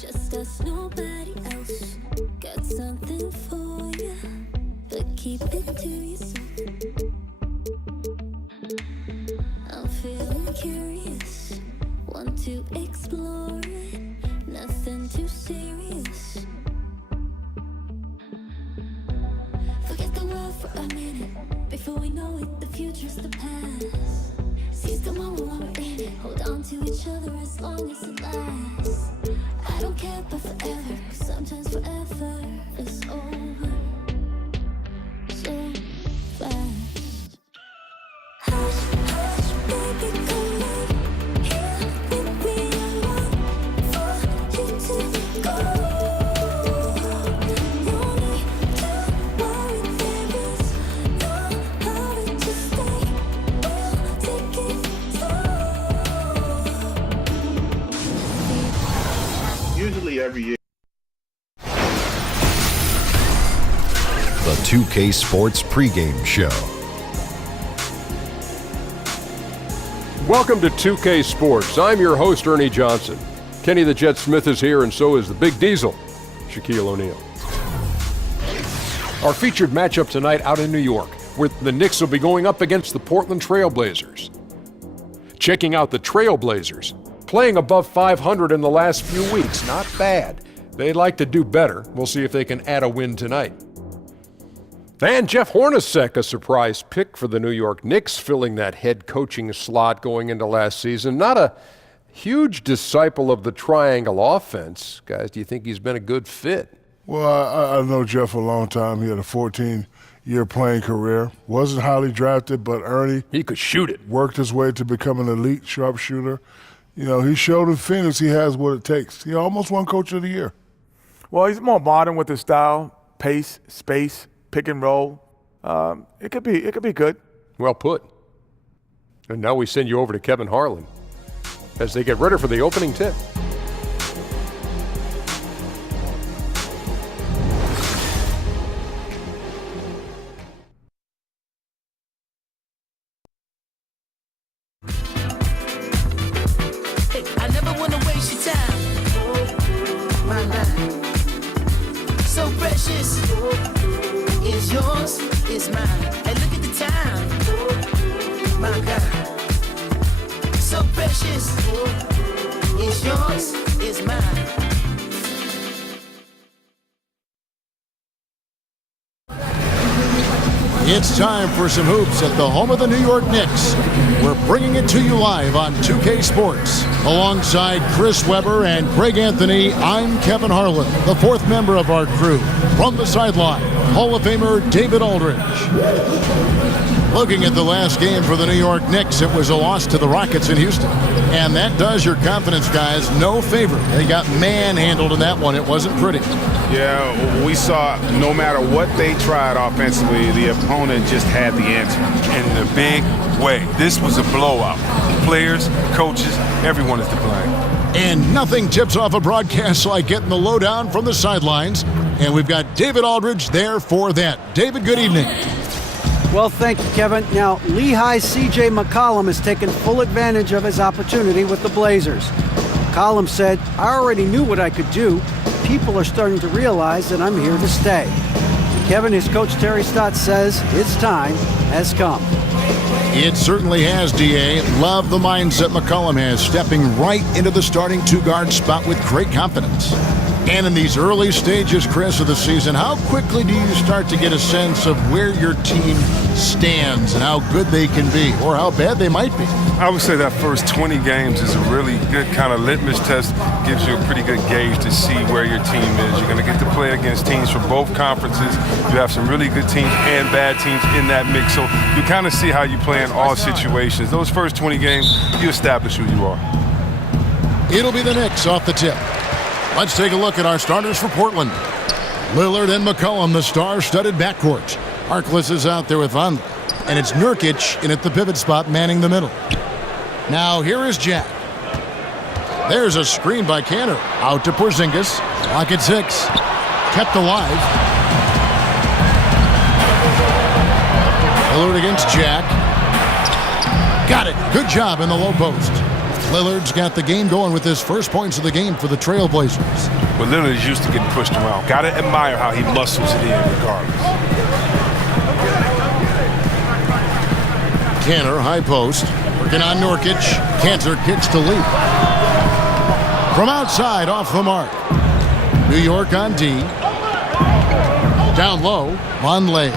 Just us, nobody else. Got something for you, but keep it to yourself. I'm feeling curious, want to explore it. Nothing too serious. Forget the world for a minute. Before we know it, the future's the past. Seize the moment while we're in it. Hold on to each other as long as it lasts. I don't care about forever, 'cause sometimes forever is over so fast. Hush, hush, baby, come on. Here with me, I want for you to go. No need to worry, there is no hurry to stay. We'll take it slow. Usually every year. The 2K Sports pregame show. Welcome to 2K Sports. I'm your host, Ernie Johnson. Kenny the Jet Smith is here, and so is the Big Diesel, Shaquille O'Neal. Our featured matchup tonight out in New York, where the Knicks will be going up against the Portland Trail Blazers. Checking out the Trail Blazers, playing above 500 in the last few weeks. Not bad. They'd like to do better. We'll see if they can add a win tonight. And Jeff Hornacek, a surprise pick for the New York Knicks, filling that head coaching slot going into last season. Not a huge disciple of the triangle offense. Guys, do you think he's been a good fit? Well, I know Jeff for a long time. He had a 14-year playing career. Wasn't highly drafted, but Ernie, he could shoot it. Worked his way to become an elite sharpshooter. You know, he showed in Phoenix he has what it takes. He almost won Coach of the Year. Well, he's more modern with his style, pace, space, pick and roll. It could be good. Well put. And now we send you over to Kevin Harlan as they get ready for the opening tip. I never want to waste your time. My life, so precious. Is yours, is mine. Hey, look at the time. My God, so precious. Is yours, is mine. It's time for some hoops at the home of the New York Knicks. We're bringing it to you live on 2K Sports. Alongside Chris Webber and Greg Anthony, I'm Kevin Harlan, the fourth member of our crew. From the sideline, Hall of Famer David Aldridge. Looking at the last game for the New York Knicks, it was a loss to the Rockets in Houston. And that does your confidence guys no favor. They got manhandled in that one. It wasn't pretty. Yeah, we saw no matter what they tried offensively, the opponent just had the answer. In a big way. This was a blowout. Players, coaches, everyone is to blame. And nothing tips off a broadcast like getting the lowdown from the sidelines. And we've got David Aldridge there for that. David, good evening. Well, thank you, Kevin. Now, Lehigh's C.J. McCollum has taken full advantage of his opportunity with the Blazers. McCollum said, I already knew what I could do. People are starting to realize that I'm here to stay. Kevin, his coach Terry Stotts says his time has come. It certainly has, D.A. Love the mindset McCollum has, stepping right into the starting two-guard spot with great confidence. And in these early stages, Chris, of the season, how quickly do you start to get a sense of where your team stands and how good they can be or how bad they might be? I would say that first 20 games is a really good kind of litmus test. Gives you a pretty good gauge to see where your team is. You're going to get to play against teams from both conferences. You have some really good teams and bad teams in that mix. So you kind of see how you play in all situations. Those first 20 games, you establish who you are. It'll be the Knicks off the tip. Let's take a look at our starters for Portland. Lillard and McCollum, the star-studded backcourt. Harkless is out there with Vonleh. And it's Nurkic in at the pivot spot manning the middle. Now here is Jack. There's a screen by Kanter. Out to Porzingis. Clock at 6. Kept alive. Lillard against Jack. Got it. Good job in the low post. Lillard's got the game going with his first points of the game for the Trailblazers. But Lillard is used to getting pushed around. Got to admire how he muscles it in regardless. Kanter, high post, working on Nurkic. Kanter kicks to Lee. From outside, off the mark. New York on D. Down low, Vonleh.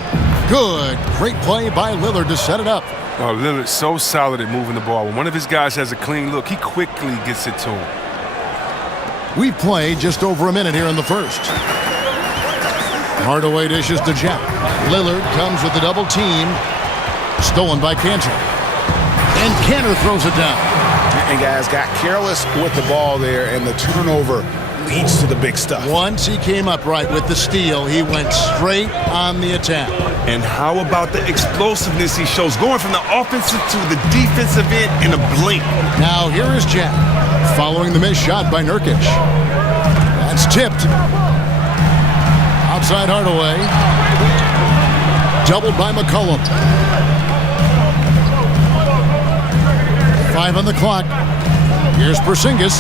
Good. Great play by Lillard to set it up. Oh, Lillard's so solid at moving the ball. When one of his guys has a clean look, he quickly gets it to him. We've played just over a minute here in the first. Hardaway dishes to Jack. Lillard comes with the double team. Stolen by Kanter. And Kanter throws it down. And guys got careless with the ball there, and the turnover leads to the big stuff. Once he came up right with the steal, he went straight on the attack. And how about the explosiveness he shows, going from the offensive to the defensive end in a blink. Now here is Jack, following the missed shot by Nurkic. That's tipped. Outside Hardaway. Doubled by McCollum. 5 on the clock. Here's Porzingis.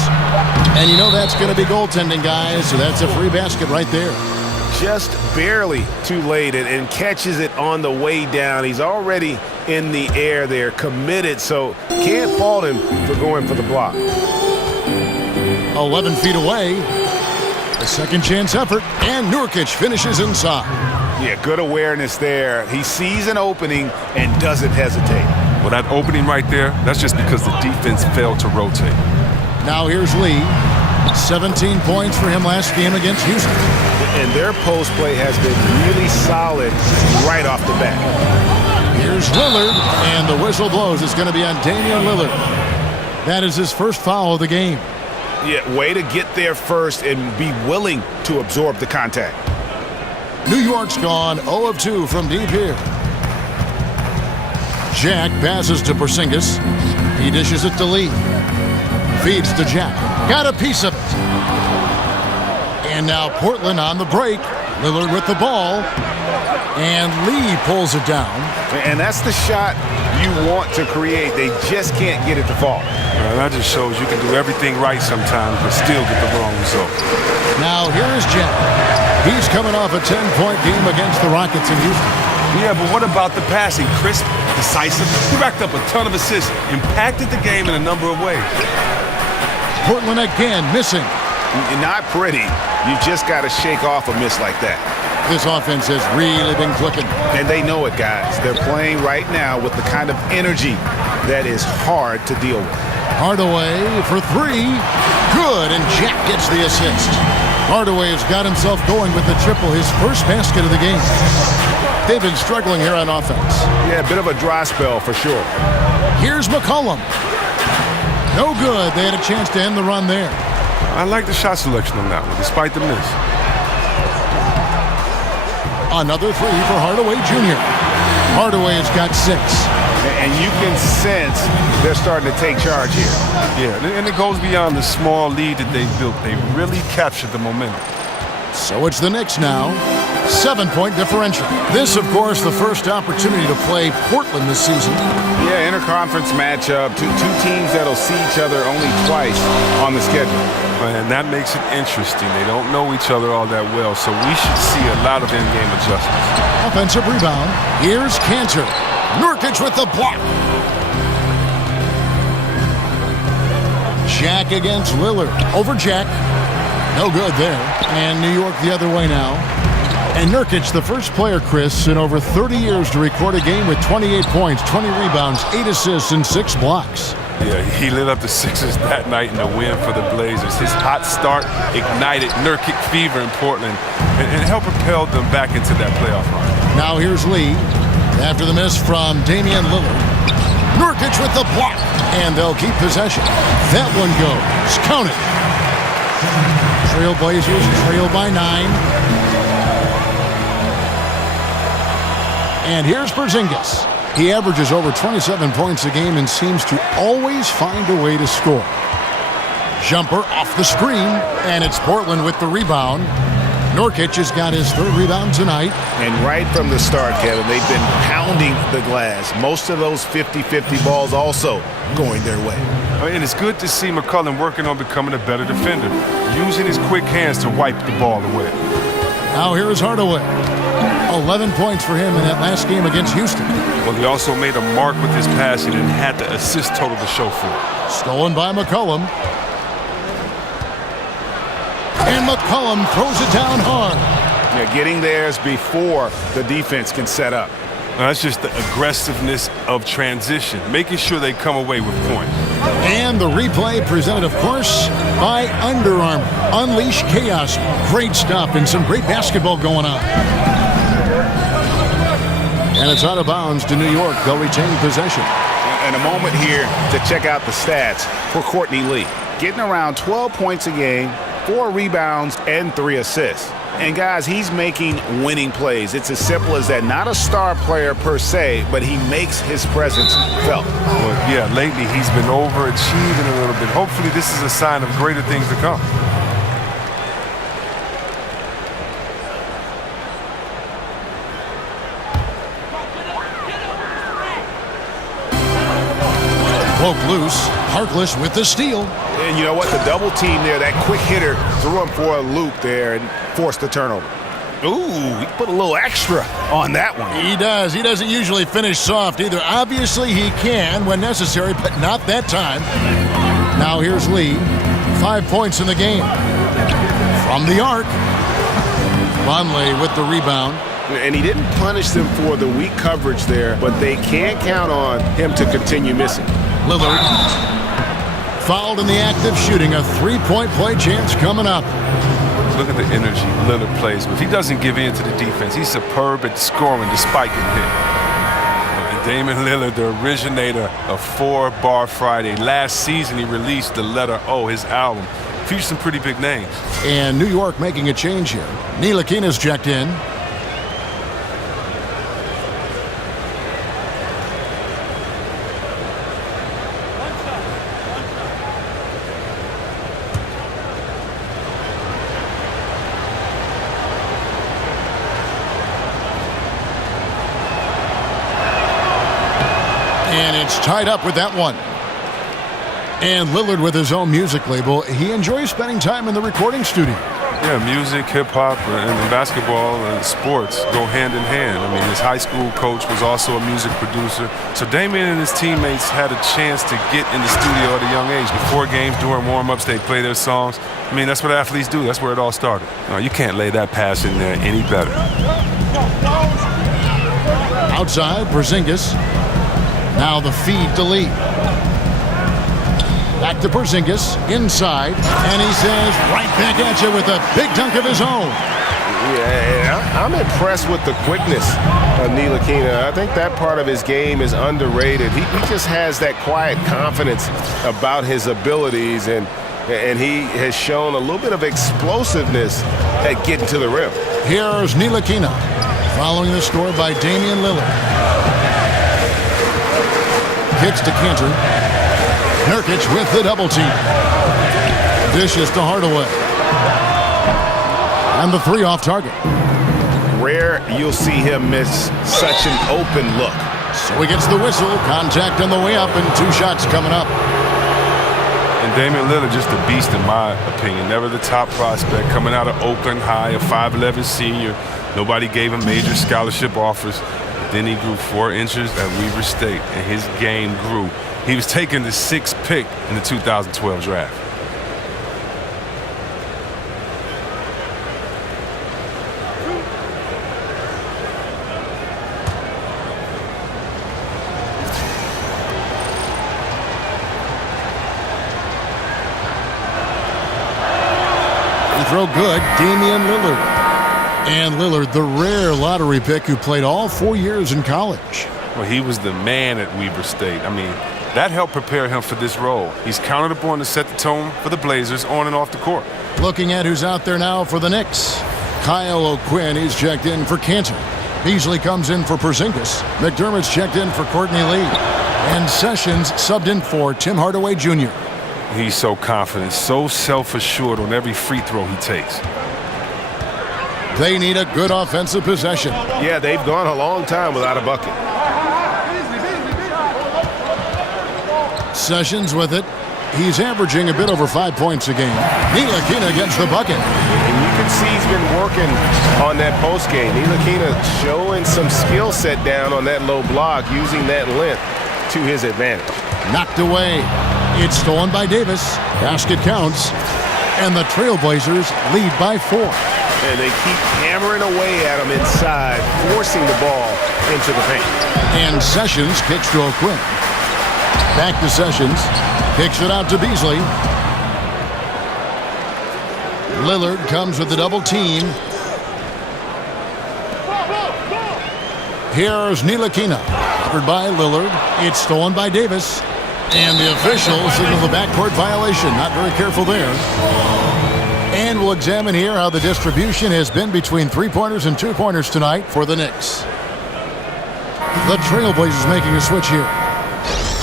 And you know that's going to be goaltending, guys, so that's a free basket right there. Just barely too late and catches it on the way down. He's already in the air there, committed, so can't fault him for going for the block. 11 feet away. A second chance effort, and Nurkic finishes inside. Yeah, good awareness there. He sees an opening and doesn't hesitate. Well, that opening right there, that's just because the defense failed to rotate. Now here's Lee. 17 points for him last game against Houston. And their post play has been really solid right off the bat. Here's Lillard, and the whistle blows. It's going to be on Damian Lillard. That is his first foul of the game. Yeah, way to get there first and be willing to absorb the contact. New York's gone 0 of 2 from deep here. Jack passes to Porzingis. He dishes it to Lee. Feeds to Jack. Got a piece of it. And now Portland on the break. Lillard with the ball. And Lee pulls it down. And that's the shot you want to create. They just can't get it to fall. That just shows you can do everything right sometimes, but still get the wrong result. Now here is Jack. He's coming off a 10-point game against the Rockets in Houston. Yeah, but what about the passing? Crisp, decisive. He racked up a ton of assists, impacted the game in a number of ways. Portland again missing. Not pretty. You just got to shake off a miss like that. This offense has really been clicking. And they know it, guys. They're playing right now with the kind of energy that is hard to deal with. Hardaway for 3. Good, and Jack gets the assist. Hardaway has got himself going with the triple, his first basket of the game. They've been struggling here on offense. Yeah, a bit of a dry spell for sure. Here's McCollum. No good. They had a chance to end the run there. I like the shot selection on that one, despite the miss. Another 3 for Hardaway Jr. Hardaway has got 6. And you can sense they're starting to take charge here. Yeah, and it goes beyond the small lead that they built. They really captured the momentum. So it's the Knicks now. 7-point differential. This, of course, the first opportunity to play Portland this season. Yeah, interconference matchup. Two teams that'll see each other only twice on the schedule. And that makes it interesting. They don't know each other all that well, so we should see a lot of in-game adjustments. Offensive rebound. Here's Kanter. Nurkic with the block. Jack against Lillard. Over Jack. No good there. And New York the other way now. And Nurkic, the first player, Chris, in over 30 years to record a game with 28 points, 20 rebounds, 8 assists, and 6 blocks. Yeah, he lit up the Sixers that night in the win for the Blazers. His hot start ignited Nurkic fever in Portland and helped propel them back into that playoff run. Now here's Lee after the miss from Damian Lillard. Nurkic with the block, and they'll keep possession. That one goes. Count it. Trailblazers trail by 9. And here's Porzingis. He averages over 27 points a game and seems to always find a way to score. Jumper off the screen, and it's Portland with the rebound. Nurkic has got his 3rd rebound tonight. And right from the start, Kevin, they've been pounding the glass. Most of those 50-50 balls also going their way. And it's good to see McCollum working on becoming a better defender, using his quick hands to wipe the ball away. Now here is Hardaway. 11 points for him in that last game against Houston. Well, he also made a mark with his passing and had the assist total to show for it. Stolen by McCollum. And McCollum throws it down hard. Yeah, getting theirs before the defense can set up. Now, that's just the aggressiveness of transition, making sure they come away with points. And the replay presented, of course, by Under Armour. Unleash chaos. Great stuff and some great basketball going on. And it's out of bounds to New York. They'll retain possession. And a moment here to check out the stats for Courtney Lee. Getting around 12 points a game, 4 rebounds, and 3 assists. And guys, he's making winning plays. It's as simple as that. Not a star player per se, but he makes his presence felt. Well, yeah, lately he's been overachieving a little bit. Hopefully this is a sign of greater things to come. Broke loose. Harkless with the steal. And you know what? The double team there, that quick hitter threw him for a loop there and forced the turnover. Ooh, he put a little extra on that one. He does. He doesn't usually finish soft either. Obviously, he can when necessary, but not that time. Now here's Lee. 5 points in the game. From the arc. Vonleh with the rebound. And he didn't punish them for the weak coverage there, but they can't count on him to continue missing. Lillard. Fouled in the act of shooting. A 3-point play chance coming up. Look at the energy Lillard plays with. He doesn't give in to the defense. He's superb at scoring despite getting hit. And Damian Lillard, the originator of 4 Bar Friday. Last season, he released the letter O, his album. Features some pretty big names. And New York making a change here. Ntilikina's checked in. And it's tied up with that one. And Lillard with his own music label. He enjoys spending time in the recording studio. Yeah, music, hip-hop, and basketball and sports go hand in hand. I mean, his high school coach was also a music producer. So Damian and his teammates had a chance to get in the studio at a young age. Before games, during warm-ups, they play their songs. I mean, that's what athletes do. That's where it all started. No, you can't lay that pass in there any better. Outside, Porzingis. Now the feed to Lee. Back to Porzingis, inside, and he says right back at you with a big dunk of his own. Yeah, I'm impressed with the quickness of Ntilikina. I think that part of his game is underrated. He just has that quiet confidence about his abilities, and he has shown a little bit of explosiveness at getting to the rim. Here's Ntilikina, following the score by Damian Lillard. Kicks to Cantor. Nurkic with the double team. Dishes to Hardaway. And the 3 off target. Rare you'll see him miss such an open look. So he gets the whistle. Contact on the way up and 2 shots coming up. And Damian Lillard just a beast in my opinion. Never the top prospect coming out of Oakland High, a 5'11 senior. Nobody gave him major scholarship offers. Then he grew 4 inches at Weber State, and his game grew. He was taken the 6th pick in the 2012 draft. He throw good, Damian Lillard. And Lillard, the rare lottery pick who played all 4 years in college. Well, he was the man at Weber State. I mean, that helped prepare him for this role. He's counted upon to set the tone for the Blazers on and off the court. Looking at who's out there now for the Knicks. Kyle O'Quinn, he's checked in for Cantor. Beasley comes in for Porzingis. McDermott's checked in for Courtney Lee. And Sessions subbed in for Tim Hardaway Jr. He's so confident, so self-assured on every free throw he takes. They need a good offensive possession. Yeah, they've gone a long time without a bucket. Sessions with it. He's averaging a bit over 5 points a game. Ntilikina gets the bucket. And you can see he's been working on that post game. Ntilikina showing some skill set down on that low block, using that length to his advantage. Knocked away. It's stolen by Davis. Basket counts. And the Trailblazers lead by 4. And they keep hammering away at him inside, forcing the ball into the paint. And Sessions kicks to O'Quinn. Back to Sessions. Kicks it out to Beasley. Lillard comes with the double team. Here's Ntilikina. Covered by Lillard. It's stolen by Davis. And the officials signal the backcourt violation. Not very careful there. And we'll examine here how the distribution has been between three-pointers and two-pointers tonight for the Knicks. The Trailblazers making a switch here.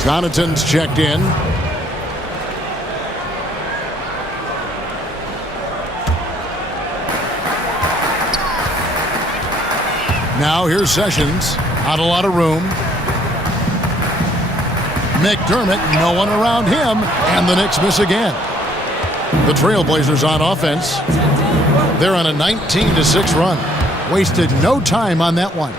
Connaughton's checked in. Now here's Sessions. Not a lot of room. McDermott, no one around him, and the Knicks miss again. The Trailblazers on offense. They're on a 19-6 run. Wasted no time on that one.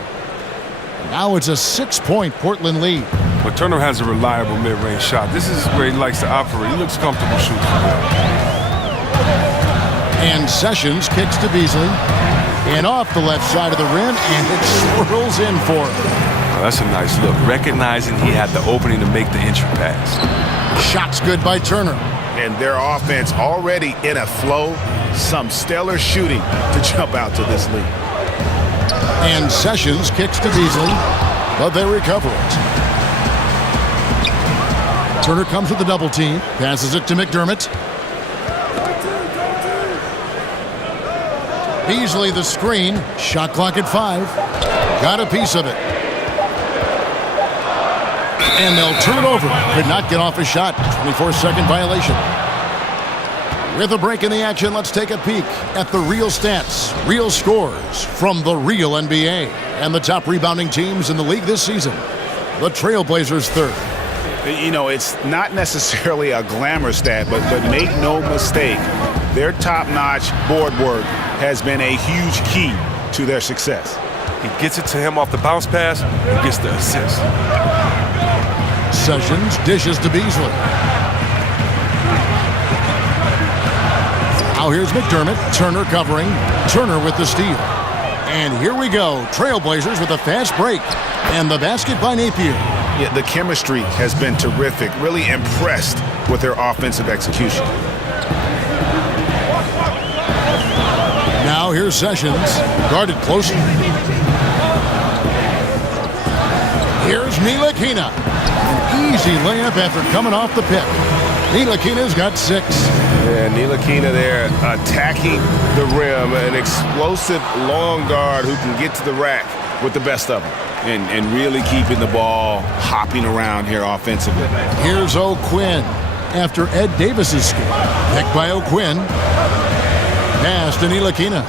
Now it's a 6-point Portland lead. But Turner has a reliable mid-range shot. This is where he likes to operate. He looks comfortable shooting. And Sessions kicks to Beasley. And off the left side of the rim, and it swirls in for him. Oh, that's a nice look. Recognizing he had the opening to make the entry pass. Shot's good by Turner. And their offense already in a flow. Some stellar shooting to jump out to this lead. And Sessions kicks to Beasley, but they recover it. Turner comes with the double team, passes it to McDermott. Beasley the screen, shot clock at 5. Got a piece of it. And they'll turn it over. Could not get off a shot. 24-second violation. With a break in the action, let's take a peek at the real stats, real scores from the real NBA. And the top rebounding teams in the league this season. The Trailblazers third. You know, it's not necessarily a glamour stat, but make no mistake, their top-notch board work has been a huge key to their success. He gets it to him off the bounce pass and gets the assist. Sessions dishes to Beasley. Now here's McDermott. Turner covering. Turner with the steal. And here we go. Trailblazers with a fast break. And the basket by Napier. Yeah, the chemistry has been terrific. Really impressed with their offensive execution. Now here's Sessions. Guarded closely. Here's Ntilikina. An easy layup after coming off the pick. Ntilikina's got 6. Yeah, Ntilikina there attacking the rim. An explosive long guard who can get to the rack with the best of them. And really keeping the ball hopping around here offensively. Here's O'Quinn after Ed Davis's score. Picked by O'Quinn. Pass to Ntilikina.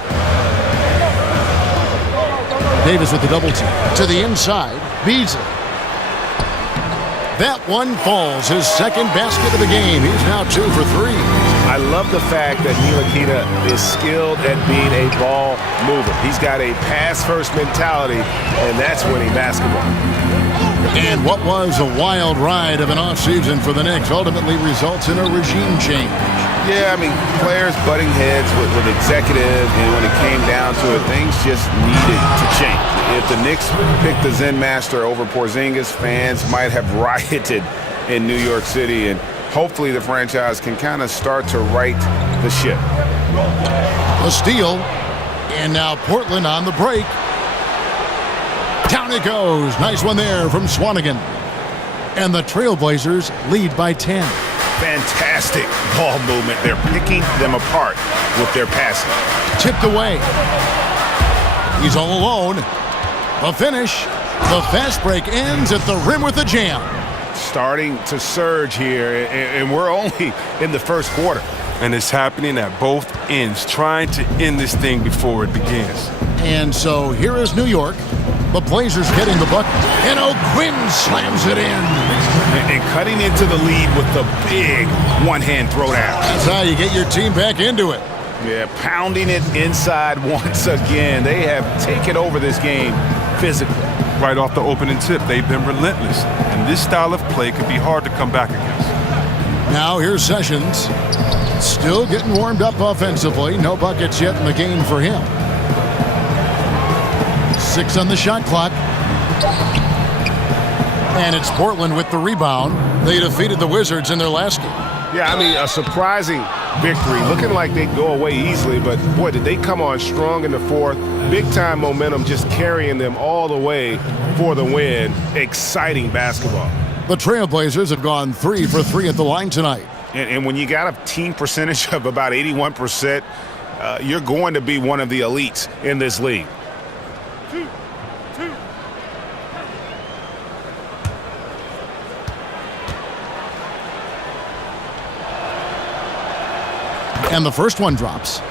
Davis with the double team. To the inside. Beasley. That one falls. His second basket of the game. He's now 2 for 3. I love the fact that Ntilikina is skilled at being a ball mover. He's got a pass-first mentality, and that's winning basketball. And what was a wild ride of an offseason for the Knicks ultimately results in a regime change. Yeah, I mean, players butting heads with executives, and when it came down to it, things just needed to change. If the Knicks picked the Zen Master over Porzingis, fans might have rioted in New York City, and hopefully the franchise can kind of start to right the ship. A steal, and now Portland on the break. Down it goes. Nice one there from Swanigan. And the Trailblazers lead by 10. Fantastic ball movement. They're picking them apart with their passing. Tipped away. He's all alone. The finish. The fast break ends at the rim with a jam. Starting to surge here, and we're only in the first quarter. And it's happening at both ends, trying to end this thing before it begins. And so here is New York. The Blazers getting the bucket. And O'Quinn slams it in. And cutting into the lead with the big one-hand throwdown. That's how you get your team back into it. Yeah, pounding it inside once again. They have taken over this game physically. Right off the opening tip, they've been relentless. And this style of play could be hard to come back against. Now here's Sessions. Still getting warmed up offensively. No buckets yet in the game for him. 6 on the shot clock. And it's Portland with the rebound. They defeated the Wizards in their last game. Yeah, I mean, a surprising victory. Looking like they'd go away easily, but boy, did they come on strong in the fourth. Big-time momentum just carrying them all the way for the win. Exciting basketball. The Trailblazers have gone 3 for 3 at the line tonight. And when you got a team percentage of about 81%, you're going to be one of the elites in this league. And the first one drops.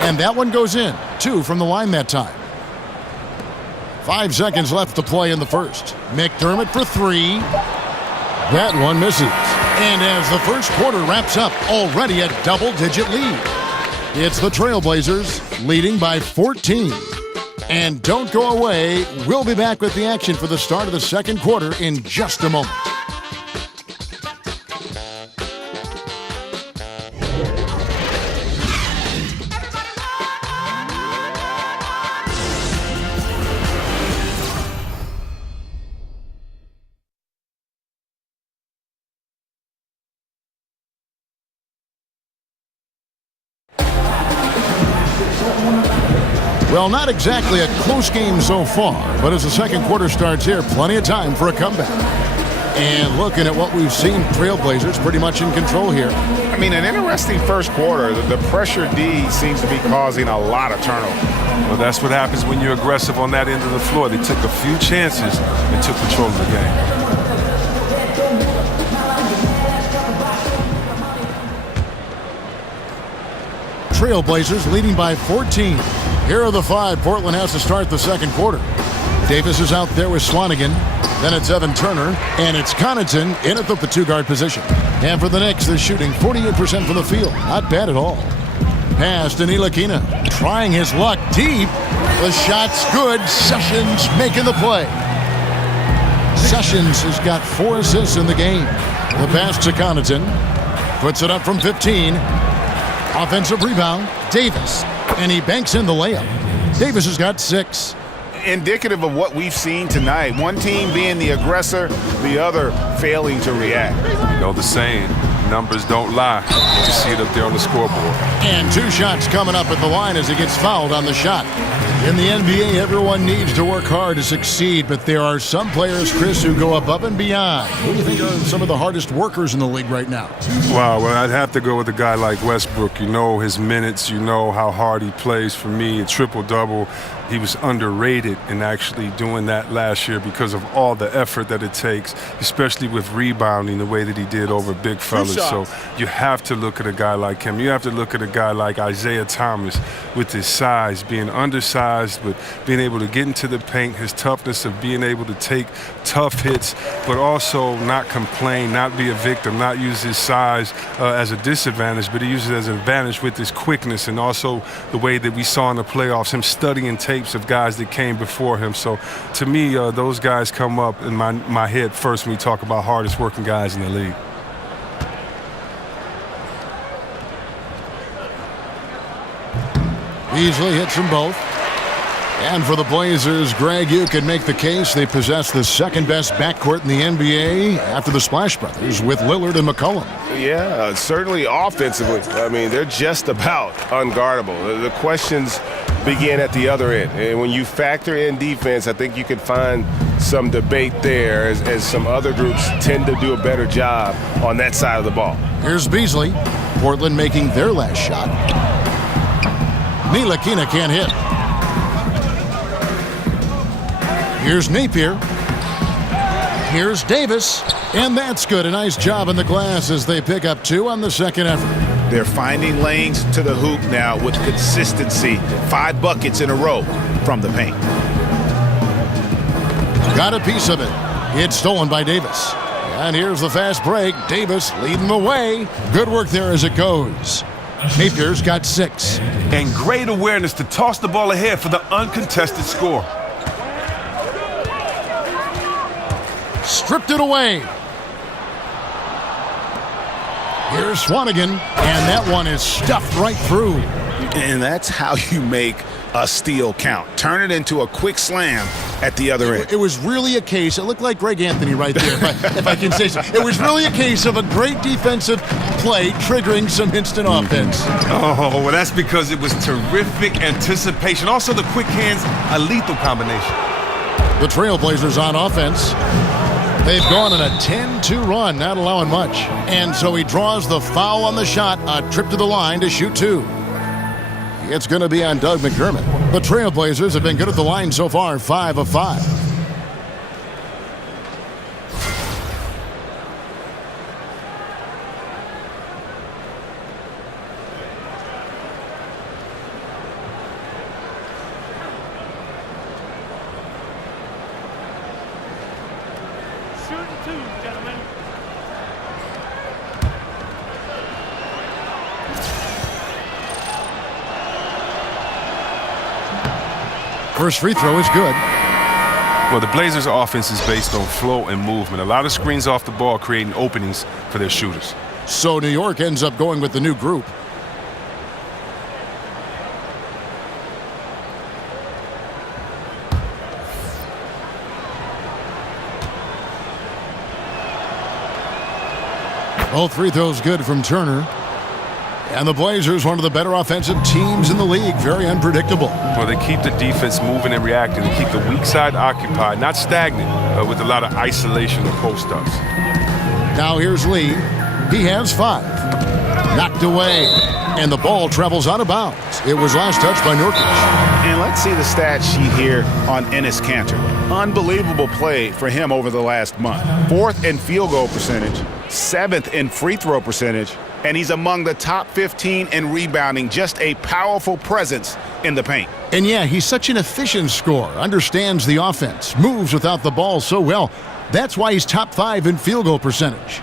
And that one goes in. 2 from the line that time. 5 seconds left to play in the first. McDermott for 3. That one misses. And as the first quarter wraps up, already a double-digit lead. It's the Trailblazers leading by 14. And don't go away. We'll be back with the action for the start of the second quarter in just a moment. Well, not exactly a close game so far, but as the second quarter starts here, plenty of time for a comeback. And looking at what we've seen, Trailblazers pretty much in control here. I mean, an interesting first quarter. The pressure D seems to be causing a lot of turnover. Well, that's what happens when you're aggressive on that end of the floor. They took a few chances and took control of the game. Trailblazers leading by 14. Here are the 5 Portland has to start the second quarter. Davis is out there with Swanigan. Then it's Evan Turner. And it's Connaughton in at the 2-guard position. And for the Knicks, they're shooting 48% from the field. Not bad at all. Pass to Ntilikina. Trying his luck deep. The shot's good. Sessions making the play. Sessions has got 4 assists in the game. The pass to Connaughton. Puts it up from 15. Offensive rebound, Davis. And he banks in the layup. Davis has got 6. Indicative of what we've seen tonight. One team being the aggressor, the other failing to react. You know the saying, numbers don't lie. You see it up there on the scoreboard. And 2 shots coming up at the line as he gets fouled on the shot. In the NBA, everyone needs to work hard to succeed, but there are some players, Chris, who go above and beyond. Who do you think are some of the hardest workers in the league right now? Wow, well, I'd have to go with a guy like Westbrook. You know his minutes, you know how hard he plays. For me, a triple-double. He was underrated in actually doing that last year because of all the effort that it takes, especially with rebounding the way that he did over big fellas. So you have to look at a guy like him. You have to look at a guy like Isaiah Thomas with his size, being undersized, but being able to get into the paint, his toughness of being able to take tough hits, but also not complain, not be a victim, not use his size as a disadvantage, but he uses it as an advantage with his quickness and also the way that we saw in the playoffs, him studying tapes of guys that came before him. So to me, those guys come up in my head first when we talk about hardest working guys in the league. Easily hits them both. And for the Blazers, Greg, you can make the case they possess the second-best backcourt in the NBA after the Splash Brothers with Lillard and McCollum. Yeah, certainly offensively. I mean, they're just about unguardable. The questions begin at the other end. And when you factor in defense, I think you could find some debate there as some other groups tend to do a better job on that side of the ball. Here's Beasley. Portland making their last shot. Ntilikina can't hit. Here's Napier. Here's Davis. And that's good. A nice job in the glass as they pick up 2 on the second effort. They're finding lanes to the hoop now with consistency. 5 buckets in a row from the paint. Got a piece of it. It's stolen by Davis. And here's the fast break. Davis leading the way. Good work there as it goes. Napier's got 6. And great awareness to toss the ball ahead for the uncontested score. Stripped it away. Here's Swanigan, and that one is stuffed right through. And that's how you make a steal count. Turn it into a quick slam at the other end. It was really a case, it looked like Greg Anthony right there, if I can say so. It was really a case of a great defensive play triggering some instant offense. Oh, well, that's because it was terrific anticipation. Also, the quick hands, a lethal combination. The Trailblazers on offense. They've gone on a 10-2 run, not allowing much. And so he draws the foul on the shot, a trip to the line to shoot 2. It's going to be on Doug McDermott. The Trailblazers have been good at the line so far, 5 of 5. First free throw is good. Well, the Blazers' offense is based on flow and movement. A lot of screens off the ball, creating openings for their shooters. So New York ends up going with the new group. Both free throws good from Turner. And the Blazers, one of the better offensive teams in the league. Very unpredictable. Well, they keep the defense moving and reacting. They keep the weak side occupied, not stagnant, with a lot of isolation or post-ups. Now here's Lee. He has 5. Knocked away. And the ball travels out of bounds. It was last touched by Nurkic. And let's see the stat sheet here on Enes Kanter. Unbelievable play for him over the last month. 4th in field goal percentage, 7th in free throw percentage, and he's among the top 15 in rebounding. Just a powerful presence in the paint. And yeah, he's such an efficient scorer, understands the offense, moves without the ball so well. That's why he's top 5 in field goal percentage.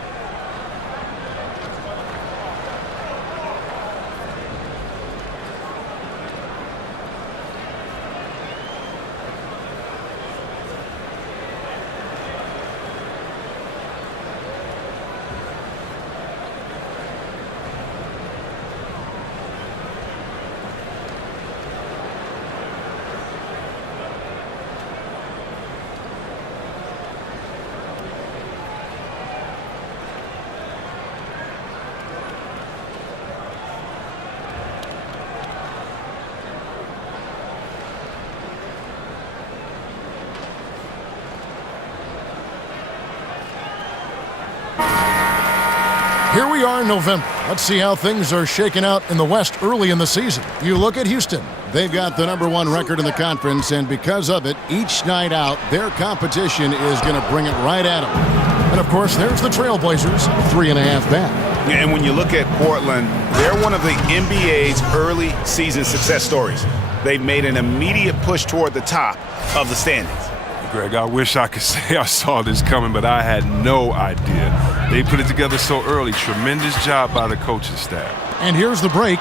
Here we are in November. Let's see how things are shaking out in the West early in the season. You look at Houston. They've got the #1 record in the conference, and because of it, each night out, their competition is going to bring it right at them. And, of course, there's the Trailblazers, 3.5 back. And when you look at Portland, they're one of the NBA's early season success stories. They've made an immediate push toward the top of the standings. Greg, I wish I could say I saw this coming, but I had no idea. They put it together so early. Tremendous job by the coaching staff. And here's the break.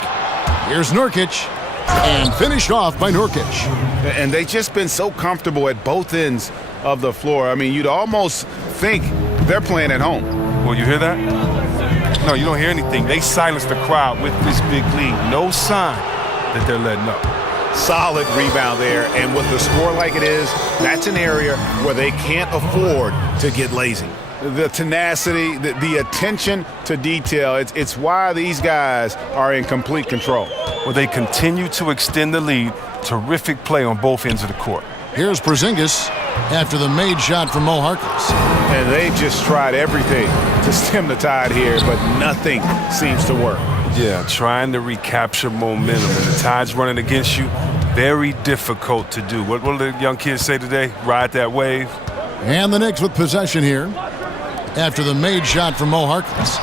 Here's Nurkic. And finished off by Nurkic. And they've just been so comfortable at both ends of the floor. I mean, you'd almost think they're playing at home. Well, you hear that? No, you don't hear anything. They silenced the crowd with this big lead. No sign that they're letting up. Solid rebound there, and with the score like it is, that's an area where they can't afford to get lazy. the tenacity, the attention to detail. It's why these guys are in complete control. Well, they continue to extend the lead. Terrific play on both ends of the court. Here's Porzingis after the made shot from Mo Harkless. And they've just tried everything to stem the tide here, but nothing seems to work. Yeah, trying to recapture momentum, and the tide's running against you. Very difficult to do. What will the young kids say today? Ride that wave. And the Knicks with possession here after the made shot from Mo Harkless.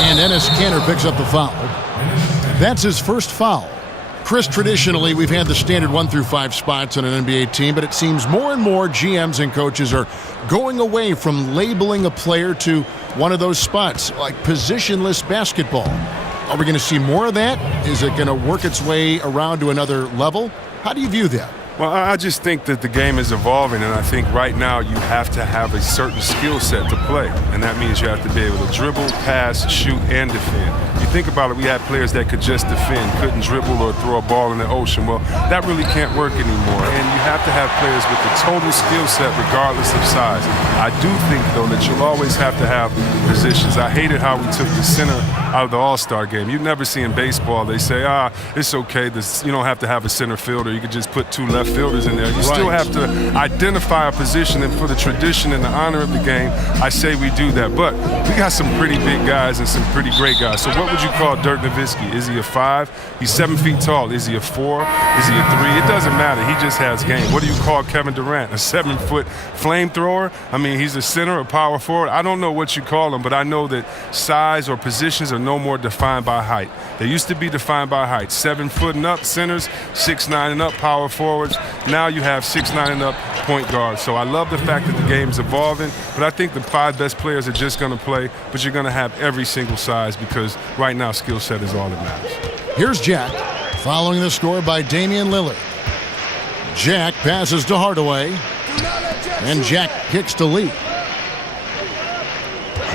And Enes Kanter picks up the foul. That's his first foul. Chris, traditionally, we've had the standard 1 through 5 spots on an NBA team, but it seems more and more GMs and coaches are going away from labeling a player to one of those spots, like positionless basketball. Are we going to see more of that? Is it going to work its way around to another level? How do you view that? Well, I just think that the game is evolving, and I think right now you have to have a certain skill set to play, and that means you have to be able to dribble, pass, shoot, and defend. You think about it, we had players that could just defend, couldn't dribble or throw a ball in the ocean. Well, that really can't work anymore, and you have to have players with the total skill set regardless of size. I do think, though, that you'll always have to have positions. I hated how we took the center out of the All-Star game. You never see in baseball, they say, it's okay, you don't have to have a center fielder, you can just put 2 left fielders in there. You still have to identify a position, and for the tradition and the honor of the game, I say we do that. But we got some pretty big guys and some pretty great guys. So what would you call Dirk Nowitzki? Is he a 5? He's 7 feet tall. Is he a 4? Is he a 3? It doesn't matter. He just has game. What do you call Kevin Durant? A 7-foot flamethrower? I mean, he's a center, a power forward. I don't know what you call him, but I know that size or positions are no more defined by height. They used to be defined by height. 7 foot and up centers, 6'9" and up power forwards. Now you have 6'9" and up point guards. So I love the fact that the game's evolving, but I think the 5 best players are just going to play, but you're going to have every single size because right now skill set is all that matters. Here's Jack following the score by Damian Lillard. Jack passes to Hardaway, and Jack kicks to Lee.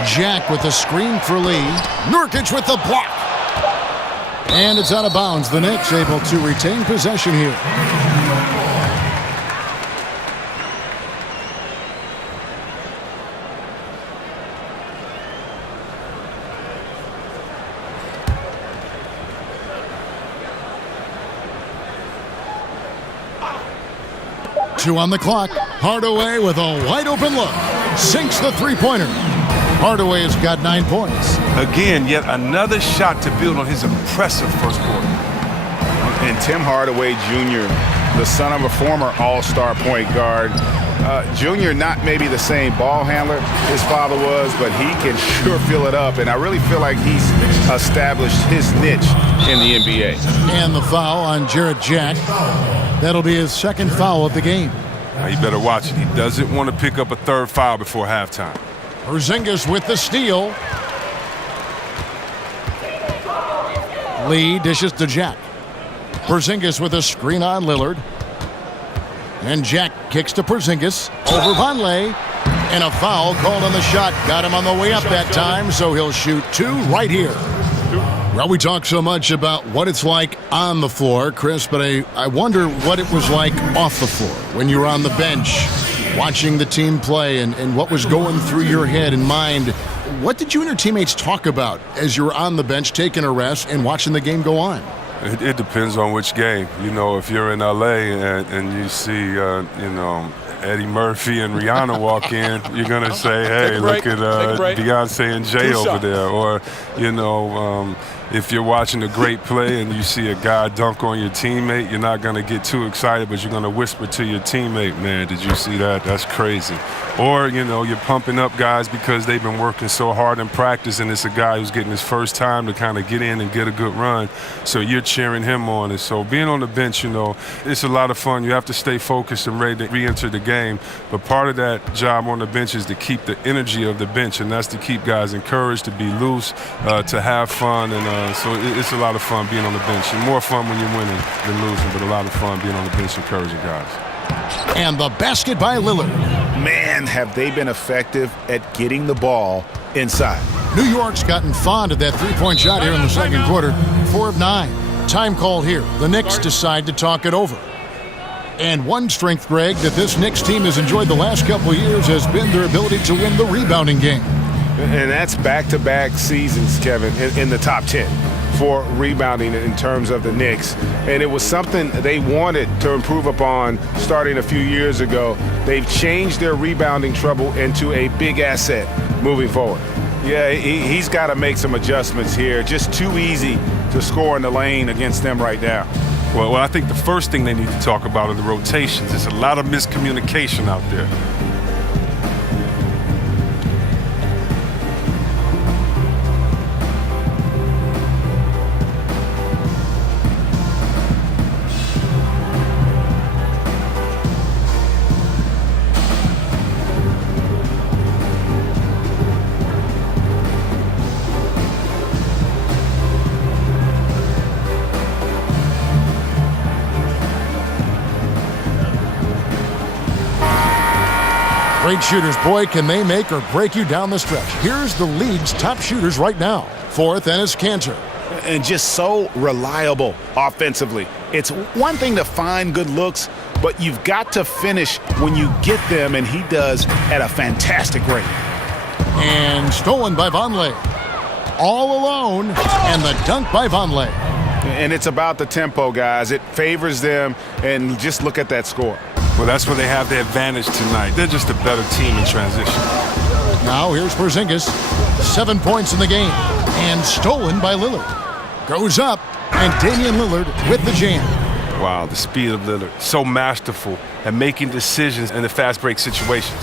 Jack with the screen for Lee. Nurkic with the block. And it's out of bounds. The Knicks able to retain possession here. Two on the clock. Hardaway with a wide open look. Sinks the three-pointer. Hardaway has got 9 points. Again, yet another shot to build on his impressive first quarter. And Tim Hardaway Jr., the son of a former all-star point guard. Junior, not maybe the same ball handler his father was, but he can sure fill it up. And I really feel like he's established his niche in the NBA. And the foul on Jarrett Jack. That'll be his second foul of the game. Now you better watch it. He doesn't want to pick up a 3rd foul before halftime. Porzingis with the steal. Lee dishes to Jack. Porzingis with a screen on Lillard. And Jack kicks to Porzingis. Over Vonleh. And a foul called on the shot. Got him on the way up that time, so he'll shoot 2 right here. Well, we talk so much about what it's like on the floor, Chris, but I wonder what it was like off the floor when you were on the bench watching the team play and what was going through your head and mind. What did you and your teammates talk about as you were on the bench taking a rest and watching the game go on? It depends on which game. You know, if you're in L.A. and you see, Eddie Murphy and Rihanna walk in, you're going to say, hey, look at Beyonce and Jay over there. Or, if you're watching a great play and you see a guy dunk on your teammate, you're not going to get too excited, but you're going to whisper to your teammate, man, did you see that? That's crazy. Or, you're pumping up guys because they've been working so hard in practice, and it's a guy who's getting his first time to kind of get in and get a good run. So you're cheering him on. And so being on the bench, it's a lot of fun. You have to stay focused and ready to re-enter the game. But part of that job on the bench is to keep the energy of the bench, and that's to keep guys encouraged, to be loose, to have fun. And so it's a lot of fun being on the bench. And more fun when you're winning than losing, but a lot of fun being on the bench encouraging guys. And the basket by Lillard. Man, have they been effective at getting the ball inside. New York's gotten fond of that three-point shot here in the second quarter. 4 of 9. Time call here. The Knicks decide to talk it over. And one strength, Greg, that this Knicks team has enjoyed the last couple of years has been their ability to win the rebounding game. And that's back-to-back seasons, Kevin, in the top 10 for rebounding in terms of the Knicks. And it was something they wanted to improve upon starting a few years ago. They've changed their rebounding trouble into a big asset moving forward. Yeah, he's got to make some adjustments here. Just too easy to score in the lane against them right now. Well, I think the first thing they need to talk about are the rotations. There's a lot of miscommunication out there. Great shooters, boy, can they make or break you down the stretch. Here's the league's top shooters right now. Fourth, Enes Kanter. And just so reliable offensively. It's one thing to find good looks, but you've got to finish when you get them, and he does at a fantastic rate. And stolen by Vonleh. All alone, and the dunk by Vonleh. And it's about the tempo, guys. It favors them, and just look at that score. Well, that's where they have the advantage tonight. They're just a better team in transition. Now here's Porzingis. 7 points in the game. And stolen by Lillard. Goes up, and Damian Lillard with the jam. Wow, the speed of Lillard. So masterful at making decisions in the fast break situations.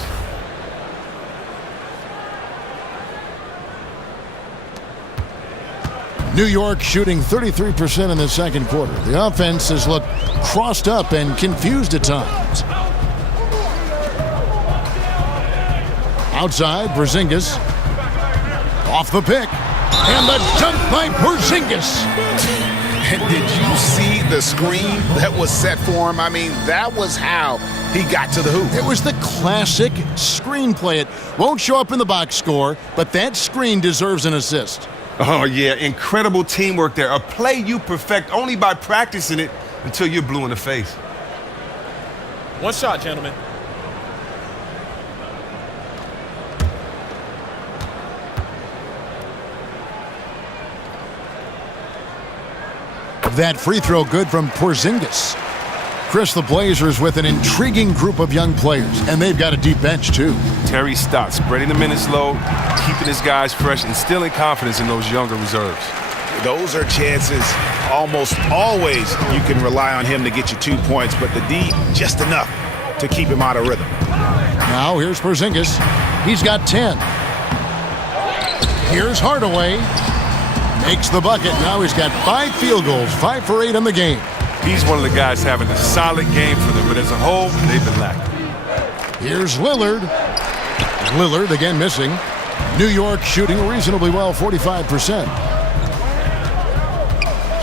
New York shooting 33% in the second quarter. The offense has looked crossed up and confused at times. Outside, Porzingis. Off the pick. And the dunk by Porzingis. And did you see the screen that was set for him? I mean, that was how he got to the hoop. It was the classic screenplay. It won't show up in the box score, but that screen deserves an assist. Oh, yeah, incredible teamwork there. A play you perfect only by practicing it until you're blue in the face. One shot, gentlemen. That free throw good from Porzingis. Chris, the Blazers with an intriguing group of young players, and they've got a deep bench, too. Terry Stott spreading the minutes low, keeping his guys fresh, instilling confidence in those younger reserves. Those are chances almost always you can rely on him to get you 2 points, but the D, just enough to keep him out of rhythm. Now here's Porzingis. He's got 10. Here's Hardaway. Makes the bucket. Now he's got 5 field goals, 5 for 8 in the game. He's one of the guys having a solid game for them, but as a whole, they've been lacking. Here's Lillard. Lillard again missing. New York shooting reasonably well, 45%.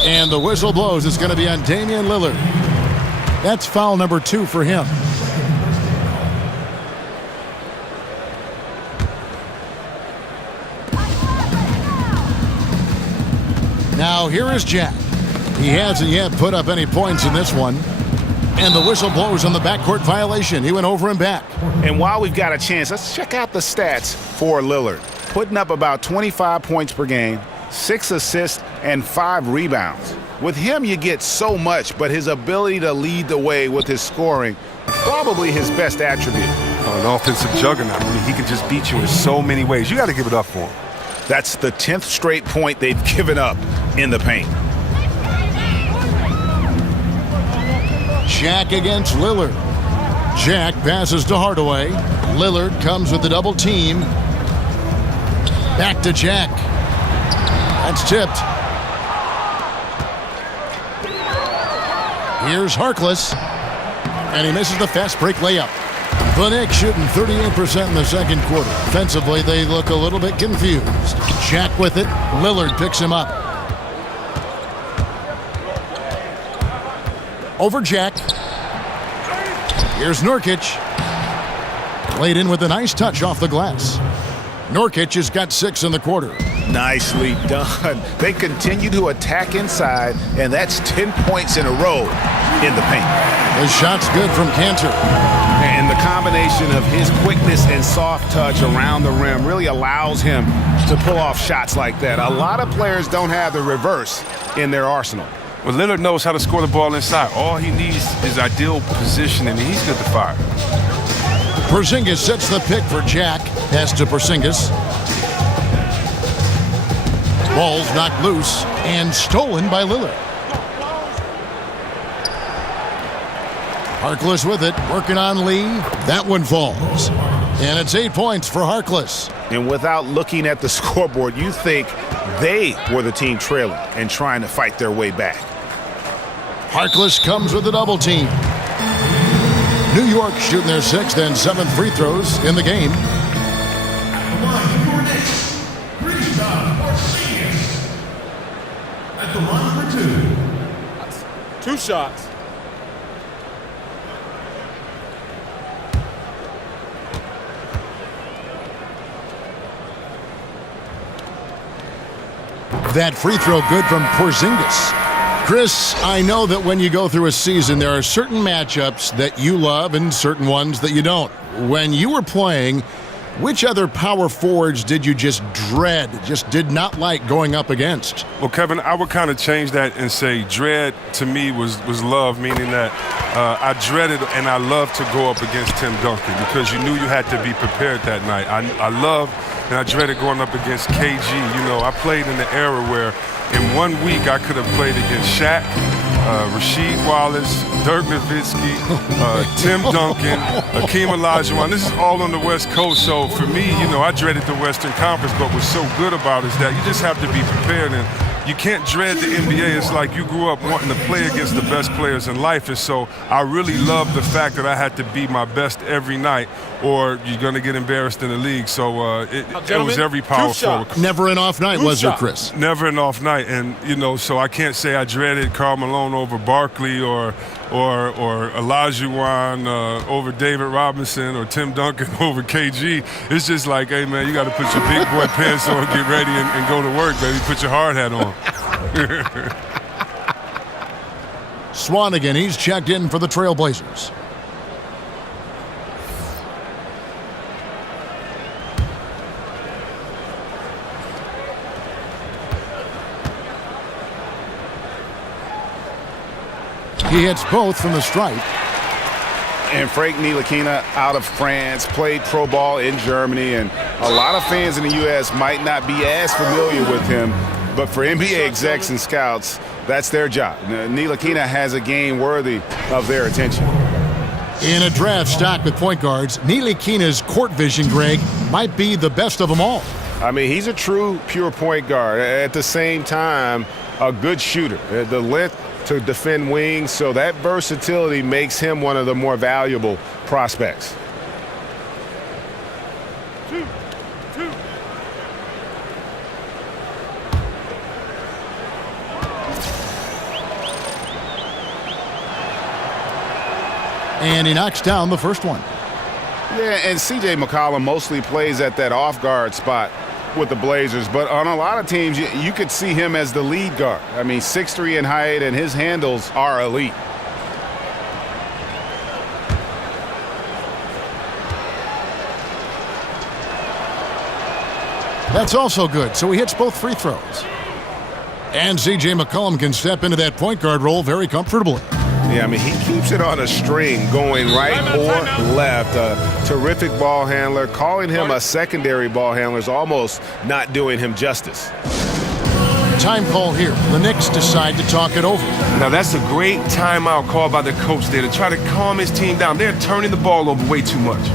And the whistle blows. It's going to be on Damian Lillard. That's foul number 2 for him. Now here is Jack. He hasn't yet put up any points in this one. And the whistle blows on the backcourt violation. He went over and back. And while we've got a chance, let's check out the stats for Lillard. Putting up about 25 points per game, 6 assists, and 5 rebounds. With him, you get so much, but his ability to lead the way with his scoring, probably his best attribute. An offensive juggernaut. I mean, he can just beat you in so many ways. You got to give it up for him. That's the 10th straight point they've given up in the paint. Jack against Lillard. Jack passes to Hardaway. Lillard comes with the double team. Back to Jack. That's tipped. Here's Harkless. And he misses the fast break layup. The Knicks shooting 38% in the second quarter. Offensively, they look a little bit confused. Jack with it. Lillard picks him up. Over Jack. Here's Nurkic. Played in with a nice touch off the glass. Nurkic has got 6 in the quarter. Nicely done. They continue to attack inside, and that's 10 points in a row in the paint. The shot's good from Cantor. And the combination of his quickness and soft touch around the rim really allows him to pull off shots like that. A lot of players don't have the reverse in their arsenal. Well, Lillard knows how to score the ball inside. All he needs is ideal positioning, and he's good to fire. Porzingis sets the pick for Jack. Pass to Porzingis. Ball's knocked loose and stolen by Lillard. Harkless with it, working on Lee. That one falls. And it's 8 points for Harkless. And without looking at the scoreboard, you think they were the team trailing and trying to fight their way back. Harkless comes with a double team. New York shooting their 6th and 7th free throws in the game. At the line for 2. 2 shots. That free throw good from Porzingis. Chris, I know that when you go through a season, there are certain matchups that you love and certain ones that you don't. When you were playing, which other power forwards did you just dread, just did not like going up against? Well, Kevin, I would kind of change that and say dread to me was love, meaning that I dreaded and I loved to go up against Tim Duncan because you knew you had to be prepared that night. I loved and I dreaded going up against KG. You know, I played in the era where in 1 week I could have played against Shaq, Rasheed Wallace, Dirk Nowitzki, Tim Duncan, Hakeem Olajuwon. This is all on the West Coast. So for me, you know, I dreaded the Western Conference, but what's so good about it is that you just have to be prepared. And you can't dread the NBA. It's like you grew up wanting to play against the best players in life. And so I really love the fact that I had to be my best every night or you're going to get embarrassed in the league. So it was every power forward. Never an off night, was there, Chris? Never an off night. And, you know, so I can't say I dreaded Karl Malone over Barkley or Olajuwon over David Robinson or Tim Duncan over KG. It's just like, hey, man, you got to put your big boy pants on, get ready, and go to work, baby. Put your hard hat on. Swanigan, he's checked in for the Trailblazers. He hits both from the stripe. And Frank Ntilikina out of France, played pro ball in Germany, and a lot of fans in the U.S. might not be as familiar with him, but for NBA execs and scouts, that's their job. Ntilikina has a game worthy of their attention. In a draft stock with point guards, Ntilikina's court vision, Greg, might be the best of them all. I mean, he's a true pure point guard. At the same time, a good shooter. The length to defend wings, so that versatility makes him one of the more valuable prospects. And he knocks down the first one. Yeah, and C.J. McCollum mostly plays at that off-guard spot with the Blazers, but on a lot of teams, you could see him as the lead guard. I mean, 6'3" in height, and his handles are elite. That's also good, so he hits both free throws. And C.J. McCollum can step into that point guard role very comfortably. Yeah, I mean, he keeps it on a string going right or left. A terrific ball handler. Calling him a secondary ball handler is almost not doing him justice. Time call here. The Knicks decide to talk it over. Now, that's a great timeout call by the coach there to try to calm his team down. They're turning the ball over way too much.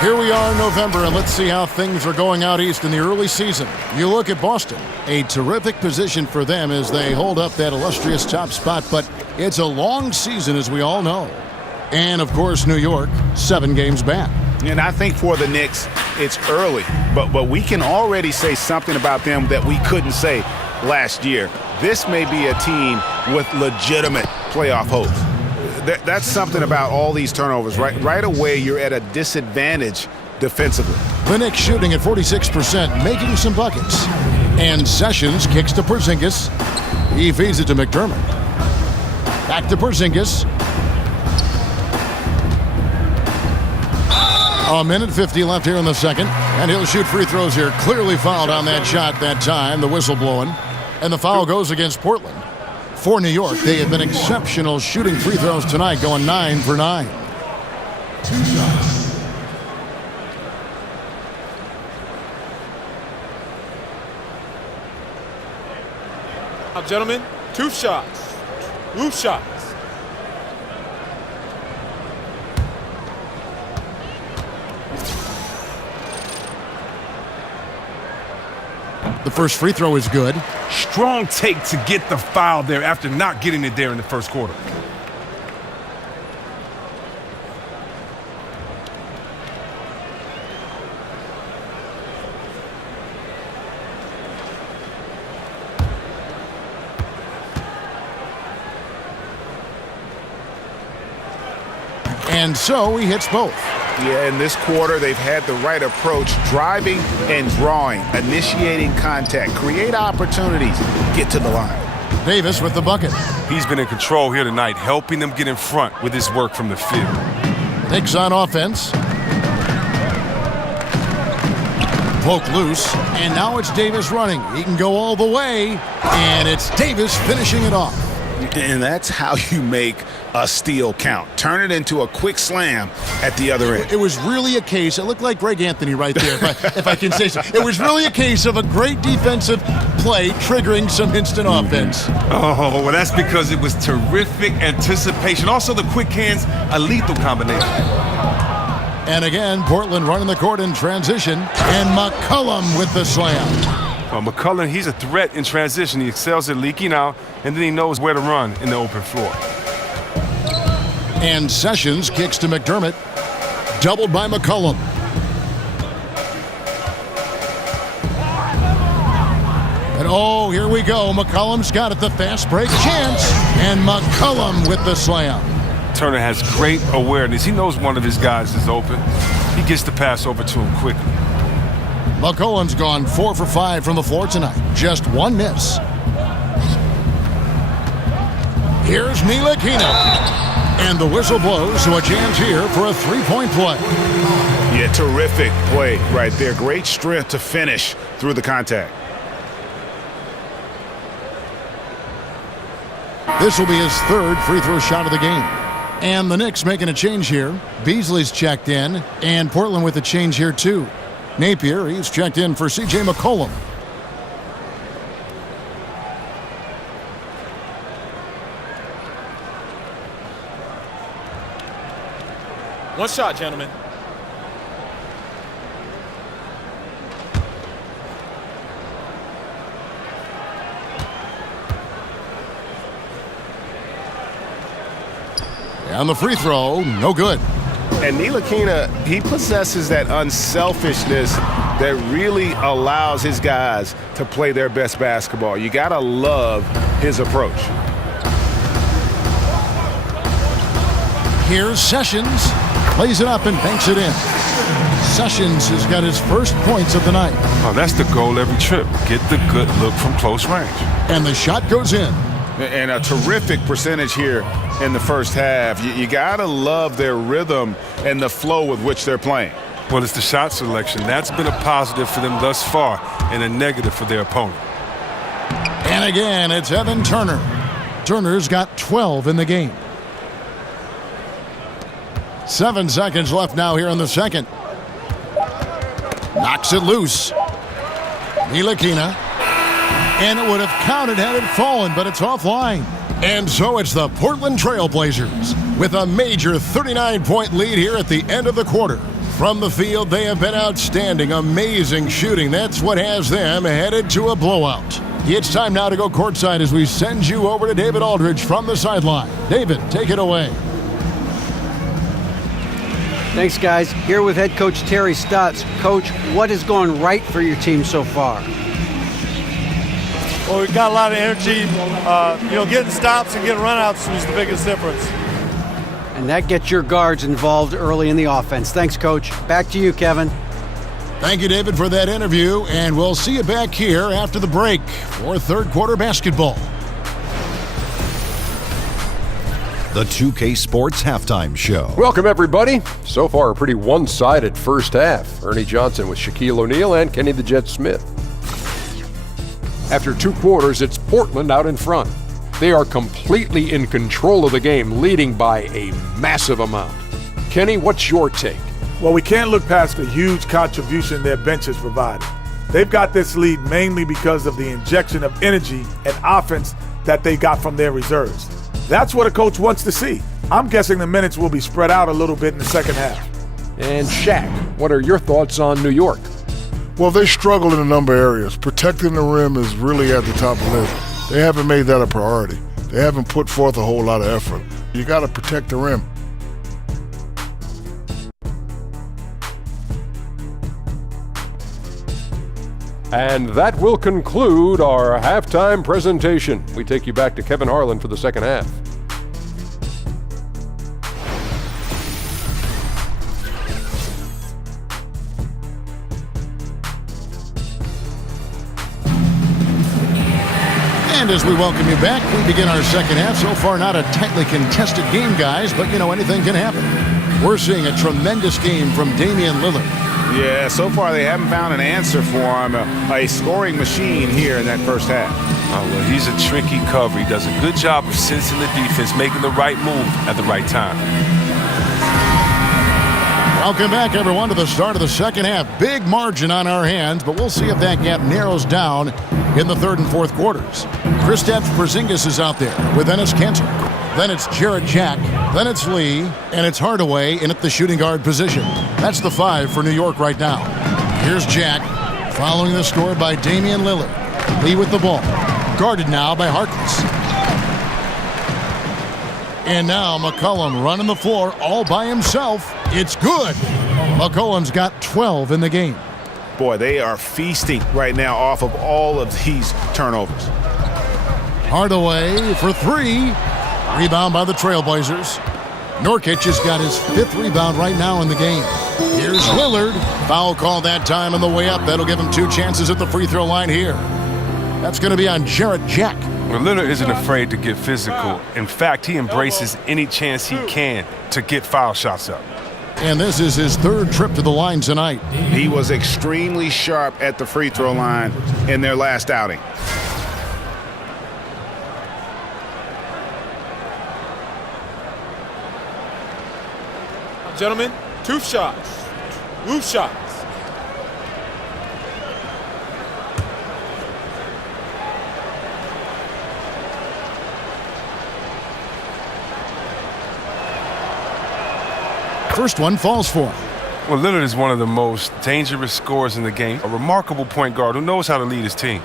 Here we are in November, and let's see how things are going out east in the early season. You look at Boston, a terrific position for them as they hold up that illustrious top spot, but it's a long season, as we all know. And, of course, New York, 7 games back. And I think for the Knicks, it's early, but we can already say something about them that we couldn't say last year. This may be a team with legitimate playoff hopes. That's something about all these turnovers. Right away, you're at a disadvantage defensively. The Knicks shooting at 46%, making some buckets. And Sessions kicks to Porzingis. He feeds it to McDermott. Back to Porzingis. A minute 50 left here in the second. And he'll shoot free throws here. Clearly fouled on that shot that time. The whistle blowing. And the foul goes against Portland. For New York, they have been exceptional shooting free throws tonight, going 9 for 9. 2 shots. Now, gentlemen, 2 shots. 2 shots. The first free throw is good. Strong take to get the foul there after not getting it there in the first quarter. And so he hits both. Yeah, in this quarter, they've had the right approach, driving and drawing, initiating contact, create opportunities, get to the line. Davis with the bucket. He's been in control here tonight, helping them get in front with his work from the field. Knicks on offense. Poke loose, and now it's Davis running. He can go all the way, and it's Davis finishing it off. And that's how you make a steal count. Turn it into a quick slam at the other end. It was really a case, it looked like Greg Anthony right there, if I can say so. It was really a case of a great defensive play triggering some instant offense. Oh, well, that's because it was terrific anticipation. Also, the quick hands, a lethal combination. And again, Portland running the court in transition, and McCollum with the slam. McCollum, he's a threat in transition. He excels at leaking out, and then he knows where to run in the open floor. And Sessions kicks to McDermott, doubled by McCollum. And oh, here we go. McCollum's got it, the fast break chance, and McCollum with the slam. Turner has great awareness. He knows one of his guys is open. He gets the pass over to him quickly. McCollum's gone 4 for 5 from the floor tonight. Just 1 miss. Here's Ntilikina. And the whistle blows, so a chance here for a 3-point play. Yeah, terrific play right there. Great strength to finish through the contact. This will be his 3rd free throw shot of the game. And the Knicks making a change here. Beasley's checked in, and Portland with a change here too. Napier, he's checked in for C.J. McCollum. One shot, gentlemen. And the free throw, no good. And Ntilikina, he possesses that unselfishness that really allows his guys to play their best basketball. You got to love his approach. Here's Sessions. Plays it up and banks it in. Sessions has got his first points of the night. Oh, that's the goal every trip. Get the good look from close range. And the shot goes in. And a terrific percentage here in the first half. You got to love their rhythm and the flow with which they're playing. Well, it's the shot selection. That's been a positive for them thus far and a negative for their opponent. And again, it's Evan Turner. Turner's got 12 in the game. 7 seconds left now here in the second. Knocks it loose. Ntilikina. And it would have counted had it fallen, but it's offline. And so it's the Portland Trail Blazers with a major 39-point lead here at the end of the quarter. From the field, they have been outstanding, amazing shooting. That's what has them headed to a blowout. It's time now to go courtside as we send you over to David Aldridge from the sideline. David, take it away. Thanks, guys. Here with head coach Terry Stotts. Coach, what has gone right for your team so far? Well, we've got a lot of energy. Getting stops and getting runouts was the biggest difference. And that gets your guards involved early in the offense. Thanks, Coach. Back to you, Kevin. Thank you, David, for that interview, and we'll see you back here after the break for third quarter basketball. The 2K Sports Halftime Show. Welcome, everybody. So far, a pretty one-sided first half. Ernie Johnson with Shaquille O'Neal and Kenny the Jet Smith. After 2 quarters, it's Portland out in front. They are completely in control of the game, leading by a massive amount. Kenny, what's your take? Well, we can't look past the huge contribution their bench has provided. They've got this lead mainly because of the injection of energy and offense that they got from their reserves. That's what a coach wants to see. I'm guessing the minutes will be spread out a little bit in the second half. And Shaq, what are your thoughts on New York? Well, they struggle in a number of areas. Protecting the rim is really at the top of the list. They haven't made that a priority. They haven't put forth a whole lot of effort. You got to protect the rim. And that will conclude our halftime presentation. We take you back to Kevin Harlan for the second half. And as we welcome you back, we begin our second half. So far, not a tightly contested game, guys, but, anything can happen. We're seeing a tremendous game from Damian Lillard. Yeah, so far they haven't found an answer for him, a scoring machine here in that first half. Oh, well, he's a tricky cover. He does a good job of sensing the defense, making the right move at the right time. Welcome back, everyone, to the start of the second half. Big margin on our hands, but we'll see if that gap narrows down in the third and fourth quarters. Kristaps Porzingis is out there with Enes Kanter. Then it's Jarrett Jack. Then it's Lee. And it's Hardaway in at the shooting guard position. That's the 5 for New York right now. Here's Jack, following the score by Damian Lillard. Lee with the ball. Guarded now by Harkless. And now McCollum running the floor all by himself. It's good. McCollum's got 12 in the game. Boy, they are feasting right now off of all of these turnovers. Hardaway for 3. Rebound by the Trailblazers. Nurkic has got his 5th rebound right now in the game. Here's Lillard. Foul call that time on the way up. That'll give him 2 chances at the free throw line here. That's going to be on Jarrett Jack. Well, Lillard isn't afraid to get physical. In fact, he embraces any chance he can to get foul shots up. And this is his 3rd trip to the line tonight. He was extremely sharp at the free throw line in their last outing. Gentlemen, 2 shots. 2 shots. First one falls for him. Well, Lillard is one of the most dangerous scorers in the game, a remarkable point guard who knows how to lead his team.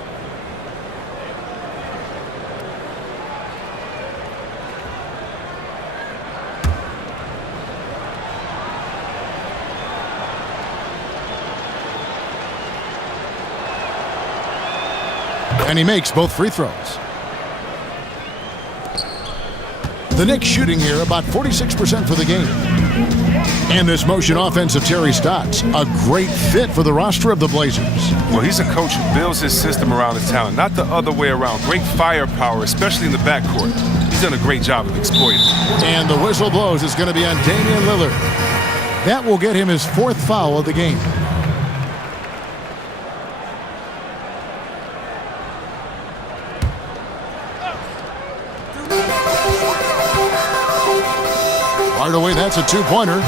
And he makes both free throws. The Knicks shooting here about 46% for the game. And this motion offense of Terry Stotts, a great fit for the roster of the Blazers. Well, he's a coach who builds his system around his talent, not the other way around. Great firepower, especially in the backcourt. He's done a great job of exploiting. And the whistle blows. It's going to be on Damian Lillard. That will get him his 4th foul of the game. Hardaway, that's a 2-pointer.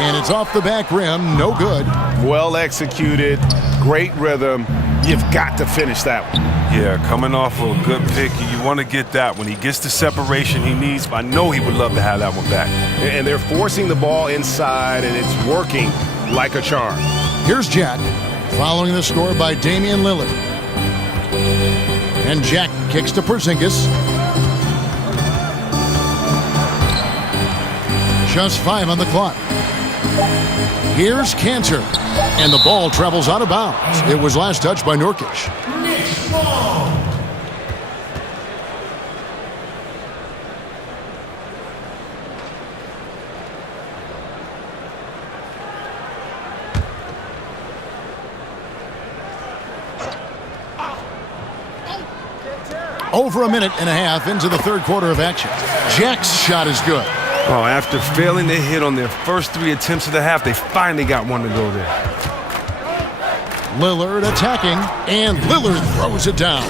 And it's off the back rim, no good. Well executed, great rhythm. You've got to finish that one. Yeah, coming off of a good pick, you want to get that. When he gets the separation he needs, I know he would love to have that one back. And they're forcing the ball inside, and it's working like a charm. Here's Jack, following the score by Damian Lillard. And Jack kicks to Porzingis. Just 5 on the clock. Here's Cantor. And the ball travels out of bounds. It was last touched by Nurkic. Knicks ball. Over a minute and a half into the third quarter of action. Jack's shot is good. Oh, after failing to hit on their first 3 attempts of the half, they finally got one to go there. Lillard attacking, and Lillard throws it down.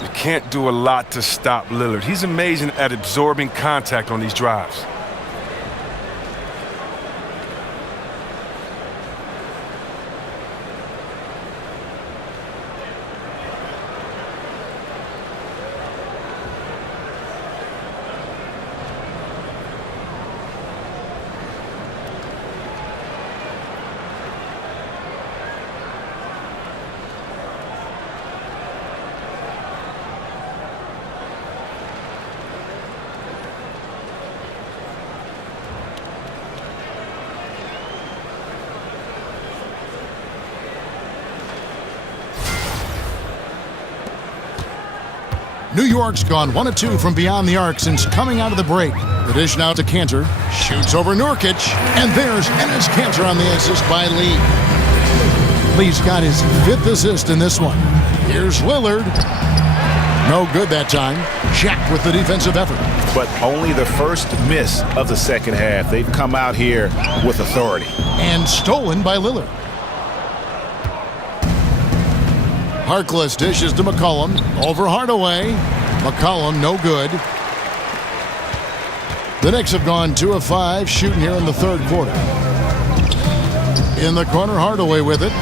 You can't do a lot to stop Lillard. He's amazing at absorbing contact on these drives. New York's gone 1 of 2 from beyond the arc since coming out of the break. The dish now to Cantor. Shoots over Nurkic. And there's Enes Kanter on the assist by Lee. Lee's got his 5th assist in this one. Here's Lillard. No good that time. Jack with the defensive effort. But only the first miss of the second half. They've come out here with authority. And stolen by Lillard. Harkless dishes to McCollum. Over Hardaway. McCollum, no good. The Knicks have gone 2 of 5 shooting here in the third quarter. In the corner, Hardaway with it.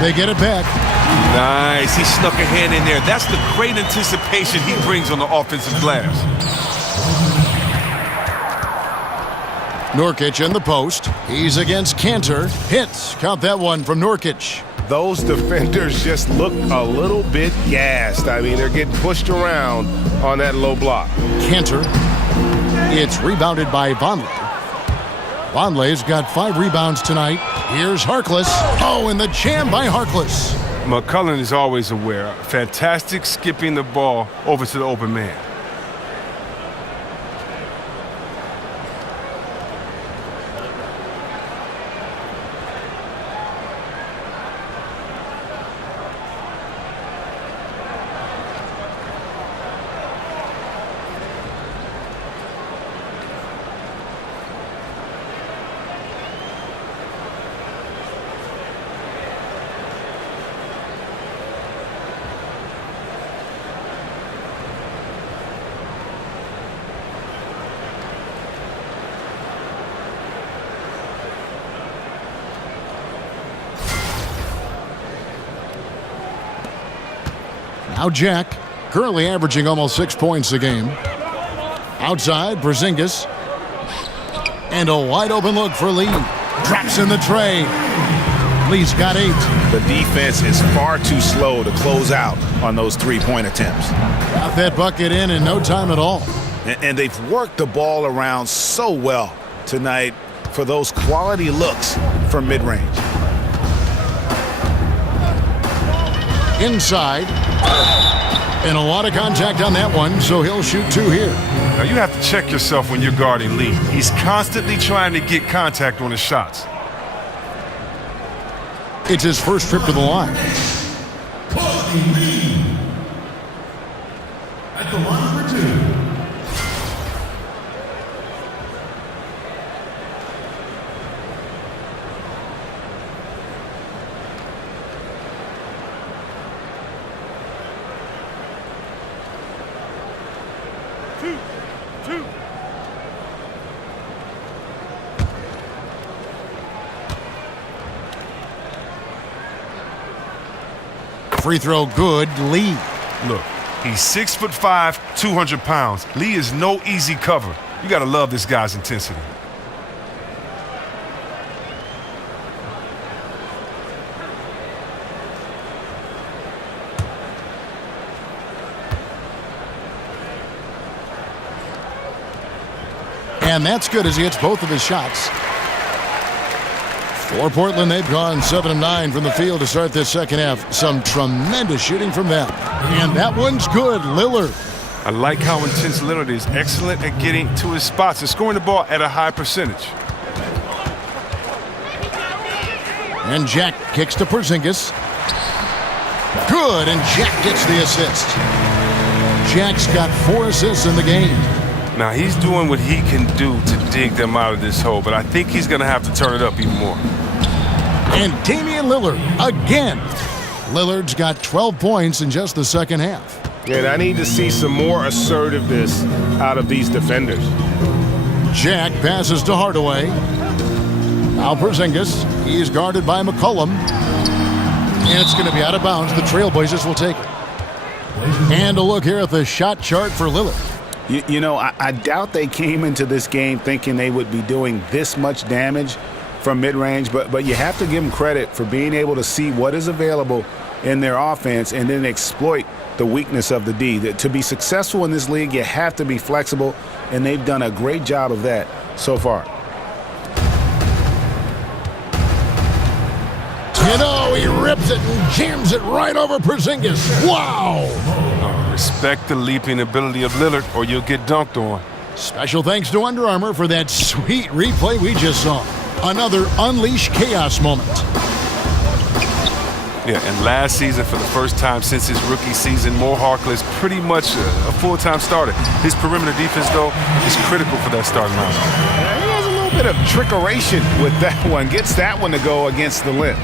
They get it back. Nice. He snuck a hand in there. That's the great anticipation he brings on the offensive glass. Nurkic in the post. He's against Cantor. Hits. Count that one from Nurkic. Those defenders just look a little bit gassed. I mean, they're getting pushed around on that low block. Cantor. It's rebounded by Vonleh. Vonleh's got 5 rebounds tonight. Here's Harkless. Oh, and the jam by Harkless. McCullough is always aware. Fantastic skipping the ball over to the open man. Now Jack, currently averaging almost 6 points a game. Outside, Porzingis. And a wide open look for Lee. Drops in the tray. Lee's got 8. The defense is far too slow to close out on those 3-point attempts. Got that bucket in no time at all. And they've worked the ball around so well tonight for those quality looks from mid-range. Inside. And a lot of contact on that one, so he'll shoot 2 here. Now you have to check yourself when you're guarding Lee. He's constantly trying to get contact on his shots. It's his first trip to the line. Lee. At the line for 2. free throw good. Lee. Look, he's 6'5", 200 pounds. Lee is no easy cover. You got to love this guy's intensity. And that's good as he hits both of his shots. For Portland, they've gone 7 of 9 from the field to start this second half. Some tremendous shooting from them. And that one's good. Lillard. I like how intense Lillard is. Excellent at getting to his spots and scoring the ball at a high percentage. And Jack kicks to Porzingis. Good, and Jack gets the assist. Jack's got 4 assists in the game. Now, he's doing what he can do to dig them out of this hole, but I think he's going to have to turn it up even more. And Damian Lillard again. Lillard's got 12 points in just the second half. And I need to see some more assertiveness out of these defenders. Jack passes to Hardaway. Now Porzingis. He's guarded by McCollum. And it's going to be out of bounds. The Trailblazers will take it. And a look here at the shot chart for Lillard. You know, I doubt they came into this game thinking they would be doing this much damage from mid-range, but you have to give them credit for being able to see what is available in their offense and then exploit the weakness of the D. To be successful in this league, you have to be flexible, and they've done a great job of that so far. You know, he rips it and jams it right over Porzingis. Wow! Respect the leaping ability of Lillard or you'll get dunked on. Special thanks to Under Armour for that sweet replay we just saw. Another Unleash Chaos moment. Yeah, and last season, for the first time since his rookie season, Mo Harkless pretty much a full-time starter. His perimeter defense, though, is critical for that starting lineup. He has a little bit of trickeration with that one. Gets that one to go against the lip.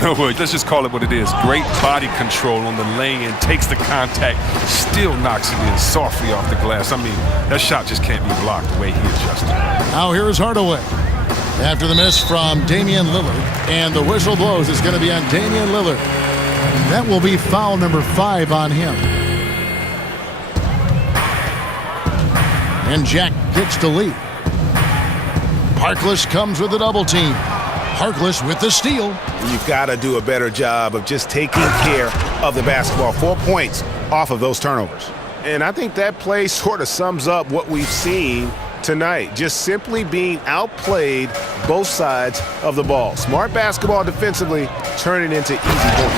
Well, let's just call it what it is. Great body control on the lane, takes the contact, still knocks it in softly off the glass. I mean, that shot just can't be blocked the way he adjusted. Now here's Hardaway. After the miss from Damian Lillard, and the whistle blows, it's going to be on Damian Lillard. That will be foul number 5 on him. And Jack kicks to Lee. Harkless comes with a double team. Harkless with the steal. You've got to do a better job of just taking care of the basketball. 4 points off of those turnovers. And I think that play sort of sums up what we've seen tonight. Just simply being outplayed both sides of the ball. Smart basketball defensively, turning into easy points.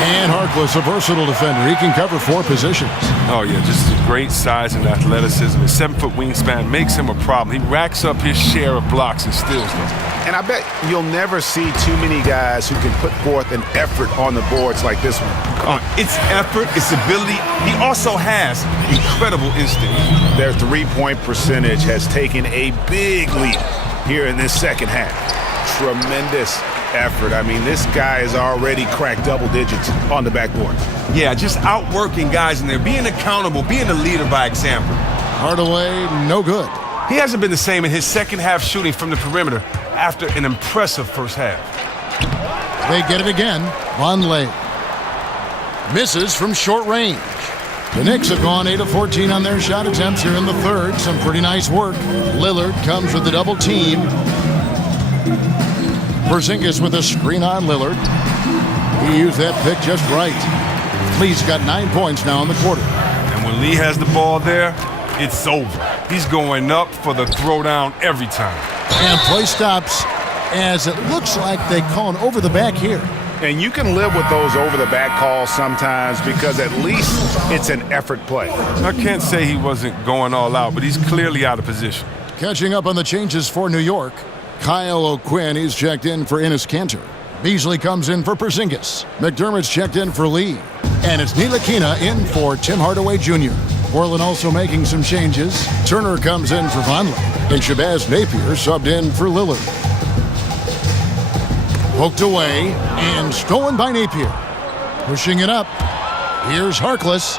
And Harkless, a versatile defender. He can cover 4 positions. Oh, yeah, just great size and athleticism. His 7-foot wingspan makes him a problem. He racks up his share of blocks and steals them. And I bet you'll never see too many guys who can put forth an effort on the boards like this one. It's effort, it's ability. He also has incredible instinct. Their three-point percentage has taken a big leap here in this second half. Tremendous effort. I mean, this guy has already cracked double digits on the backboard. Yeah, just outworking guys in there, being accountable, being a leader by example. Hardaway, no good. He hasn't been the same in his second half shooting from the perimeter after an impressive first half. They get it again. Vonleh misses from short range. The Knicks have gone 8 of 14 on their shot attempts here in the third. Some pretty nice work. Lillard comes with the double team. Porzingis with a screen on Lillard. He used that pick just right. Lee's got 9 points now in the quarter. And when Lee has the ball there, it's over. He's going up for the throwdown every time. And play stops as it looks like they call an over the back here. And you can live with those over-the-back calls sometimes because at least it's an effort play. I can't say he wasn't going all out, but he's clearly out of position. Catching up on the changes for New York, Kyle O'Quinn, he's checked in for Enes Kanter. Beasley comes in for Porzingis. McDermott's checked in for Lee. And it's Ntilikina in for Tim Hardaway Jr. Portland also making some changes. Turner comes in for Vonleh. And Shabazz Napier subbed in for Lillard. Poked away and stolen by Napier. Pushing it up. Here's Harkless.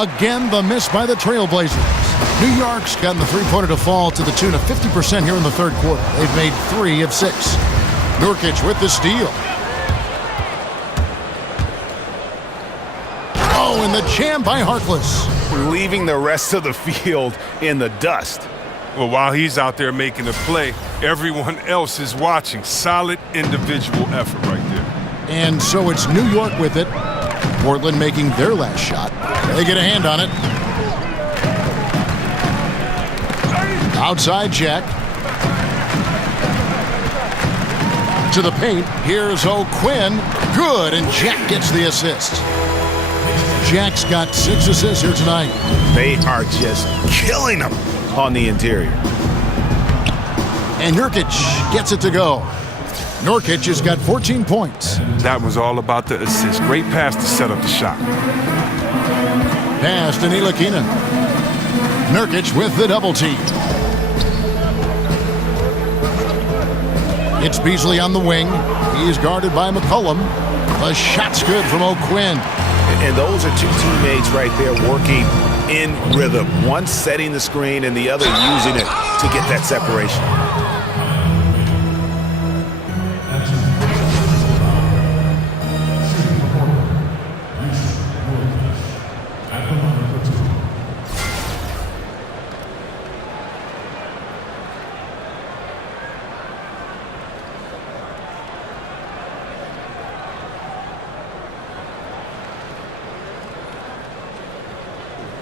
Again, the miss by the Trailblazers. New York's gotten the three-pointer to fall to the tune of 50% here in the third quarter. They've made 3 of 6. Nurkic with the steal. And the jam by Harkless. Leaving the rest of the field in the dust. Well, while he's out there making a play, everyone else is watching. Solid individual effort right there. And so it's New York with it. Portland making their last shot. They get a hand on it. Outside Jack. To the paint. Here's O'Quinn. Good, and Jack gets the assist. Jack's got 6 assists here tonight. They are just killing them on the interior. And Nurkic gets it to go. Nurkic has got 14 points. That was all about the assist. Great pass to set up the shot. Pass to Ntilikina. Nurkic with the double team. It's Beasley on the wing. He's guarded by McCollum. The shot's good from O'Quinn. And those are two teammates right there working in rhythm. One setting the screen and the other using it to get that separation.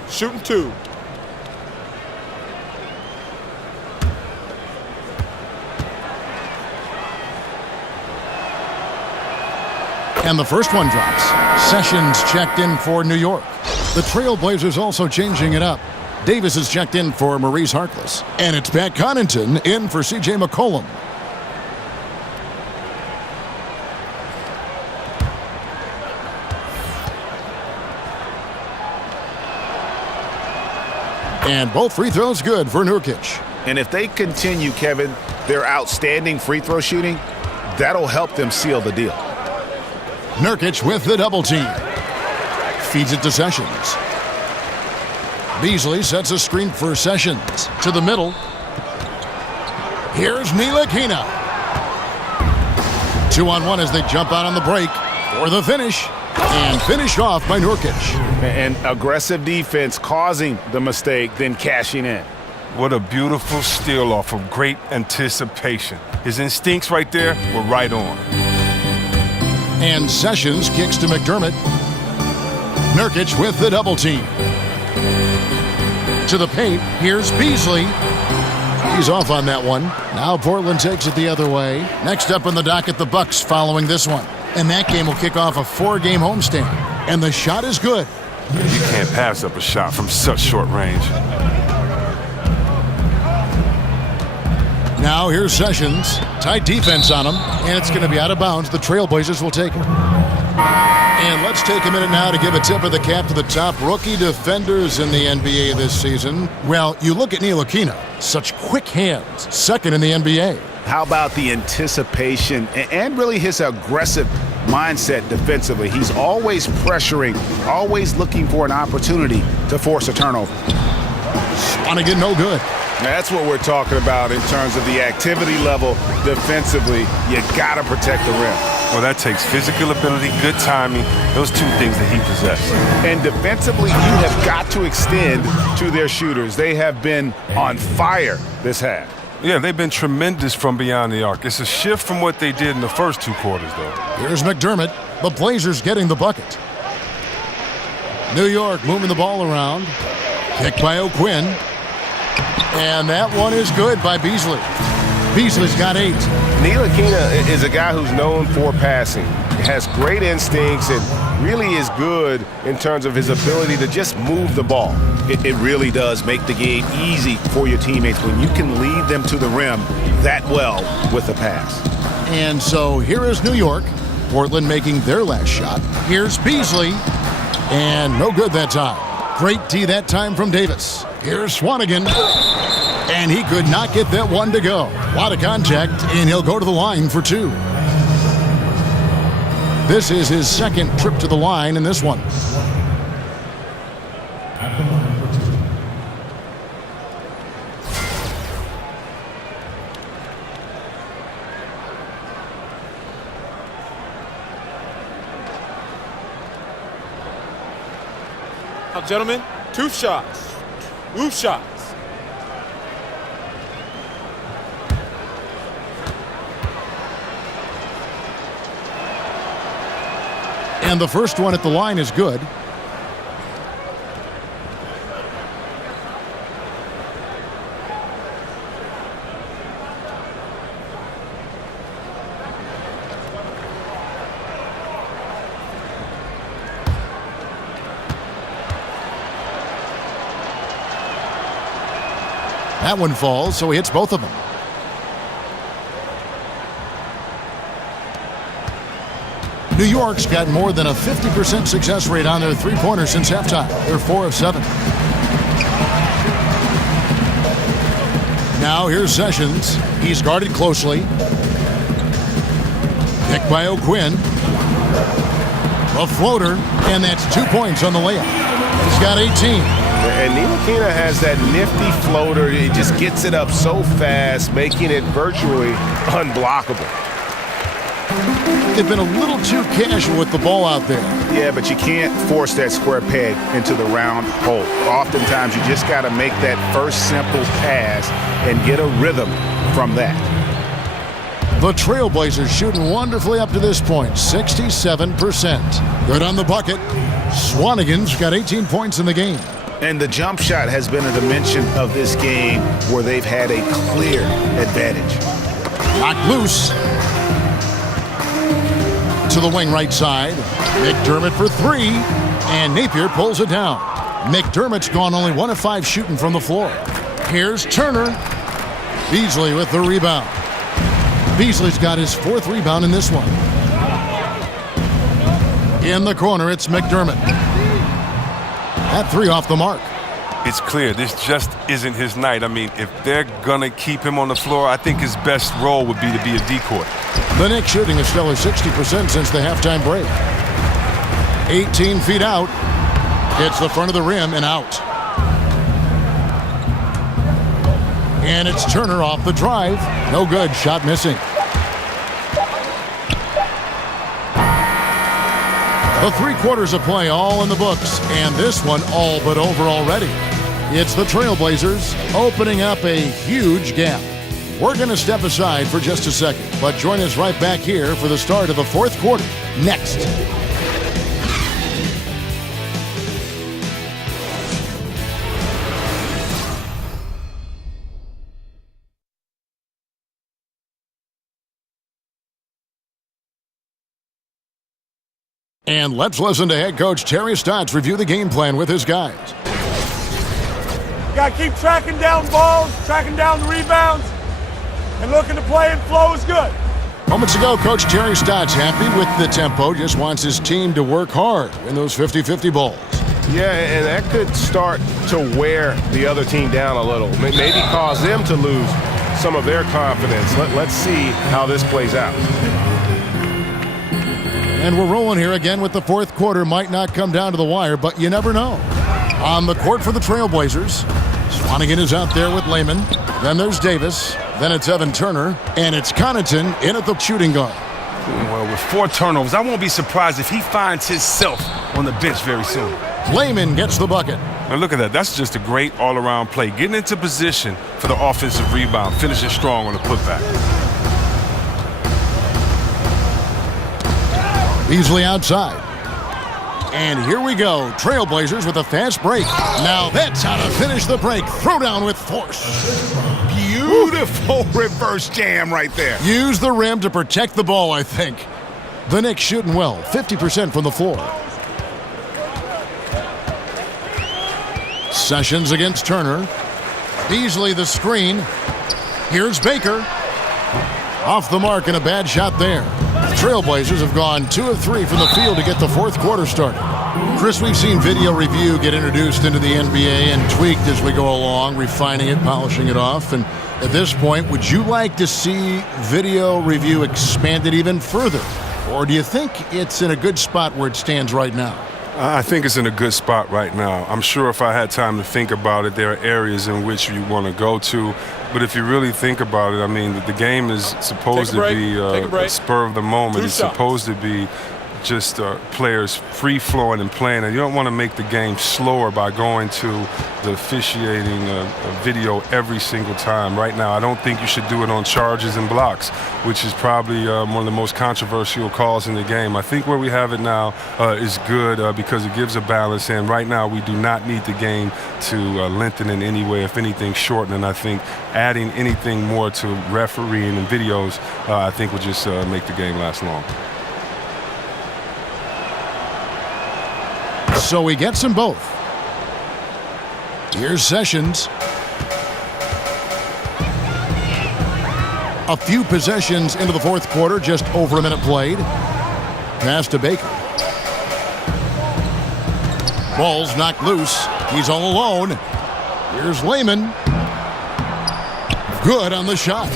Shooting 2. And the first one drops. Sessions checked in for New York. The Trailblazers also changing it up. Davis is checked in for Maurice Harkless. And it's Pat Connaughton in for C.J. McCollum. And both free throws good for Nurkic. And if they continue, Kevin, their outstanding free throw shooting, that'll help them seal the deal. Nurkic with the double team. Feeds it to Sessions. Beasley sets a screen for Sessions. To the middle. Here's Ntilikina. 2-on-1 as they jump out on the break for the finish. And finished off by Nurkic. And aggressive defense causing the mistake, then cashing in. What a beautiful steal off of great anticipation. His instincts right there were right on. And Sessions kicks to McDermott. Nurkic with the double team. To the paint, here's Beasley. He's off on that one. Now Portland takes it the other way. Next up on the docket, the Bucks following this one. And that game will kick off a 4-game homestand. And the shot is good. You can't pass up a shot from such short range. Now here's Sessions. Tight defense on him. And it's going to be out of bounds. The Trailblazers will take it. And let's take a minute now to give a tip of the cap to the top rookie defenders in the NBA this season. Well, you look at Ntilikina. Such quick hands. Second in the NBA. How about the anticipation and really his aggressive mindset defensively? He's always pressuring, always looking for an opportunity to force a turnover. Swanigan, no good. That's what we're talking about in terms of the activity level defensively. You got to protect the rim. Well, that takes physical ability, good timing, those two things that he possesses. And defensively, you have got to extend to their shooters. They have been on fire this half. Yeah, they've been tremendous from beyond the arc. It's a shift from what they did in the first 2 quarters, though. Here's McDermott. The Blazers getting the bucket. New York moving the ball around. Kick by O'Quinn. And that one is good by Beasley. Beasley's got 8. Ntilikina is a guy who's known for passing. Has great instincts and really is good in terms of his ability to just move the ball. It really does make the game easy for your teammates when you can lead them to the rim that well with the pass. And so here is New York. Portland making their last shot. Here's Beasley. And no good that time. Great D that time from Davis. Here's Swanigan. And he could not get that one to go. A lot of contact, and he'll go to the line for 2. This is his second trip to the line in this one. Now, gentlemen, 2 shots. 2 shots. And the first one at the line is good. That one falls, so he hits both of them. New York's got more than a 50% success rate on their three-pointers since halftime. They're 4 of 7. Now here's Sessions. He's guarded closely. Picked by O'Quinn. A floater, and that's 2 points on the layup. He's got 18. And Ntilikina has that nifty floater. He just gets it up so fast, making it virtually unblockable. They've been a little too casual with the ball out there. Yeah, but you can't force that square peg into the round hole. Oftentimes, you just got to make that first simple pass and get a rhythm from that. The Trailblazers shooting wonderfully up to this point, 67%. Good on the bucket. Swanigan's got 18 points in the game. And the jump shot has been a dimension of this game where they've had a clear advantage. Knocked loose. To the wing right side. McDermott for 3. And Napier pulls it down. McDermott's gone only 1 of 5 shooting from the floor. Here's Turner. Beasley with the rebound. Beasley's got his 4th rebound in this one. In the corner, it's McDermott. That 3 off the mark. It's clear this just isn't his night. I mean, if they're going to keep him on the floor, I think his best role would be to be a decoy. The Knicks shooting a stellar 60% since the halftime break. 18 feet out. Hits the front of the rim and out. And it's Turner off the drive. No good. Shot missing. The 3 quarters of play all in the books, and this one all but over already. It's the Trailblazers opening up a huge gap. We're going to step aside for just a second, but join us right back here for the start of the 4th quarter next. And let's listen to head coach Terry Stotts review the game plan with his guys. You got to keep tracking down balls, tracking down the rebounds, and looking to play and flow is good. Moments ago, Coach Terry Stotts happy with the tempo, just wants his team to work hard in those 50-50 balls. Yeah, and that could start to wear the other team down a little. Maybe cause them to lose some of their confidence. Let's see how this plays out. And we're rolling here again with the 4th quarter. Might not come down to the wire, but you never know. On the court for the Trailblazers, Swanigan is out there with Lehman. Then there's Davis. Then it's Evan Turner. And it's Connaughton in at the shooting guard. Well, with 4 turnovers, I won't be surprised if he finds himself on the bench very soon. Lehman gets the bucket. And look at that. That's just a great all-around play. Getting into position for the offensive rebound, finishing strong on the putback. Beasley outside. And here we go. Trailblazers with a fast break. Now that's how to finish the break. Throw down with force. Beautiful reverse jam right there. Use the rim to protect the ball, I think. The Knicks shooting well, 50% from the floor. Sessions against Turner. Beasley the screen. Here's Baker. Off the mark and a bad shot there. The Trailblazers have gone 2 of 3 from the field to get the 4th quarter started. Chris, we've seen video review get introduced into the NBA and tweaked as we go along, refining it, polishing it off. And at this point, would you like to see video review expanded even further? Or do you think it's in a good spot where it stands right now? I think it's in a good spot right now. I'm sure if I had time to think about it, there are areas in which you want to go to. But if you really think about it, I mean, the game is supposed to be a spur of the moment. It's supposed to be just players free-flowing and playing. And you don't want to make the game slower by going to the officiating video every single time. Right now, I don't think you should do it on charges and blocks, which is probably one of the most controversial calls in the game. I think where we have it now is good because it gives a balance. And right now, we do not need the game to lengthen in any way. If anything, shorten. And I think adding anything more to refereeing and videos, I think would just make the game last long. So he gets them both. Here's Sessions. A few possessions into the fourth quarter, just over a minute played. Pass to Baker. Ball's knocked loose. He's all alone. Here's Lehman. Good on the shot.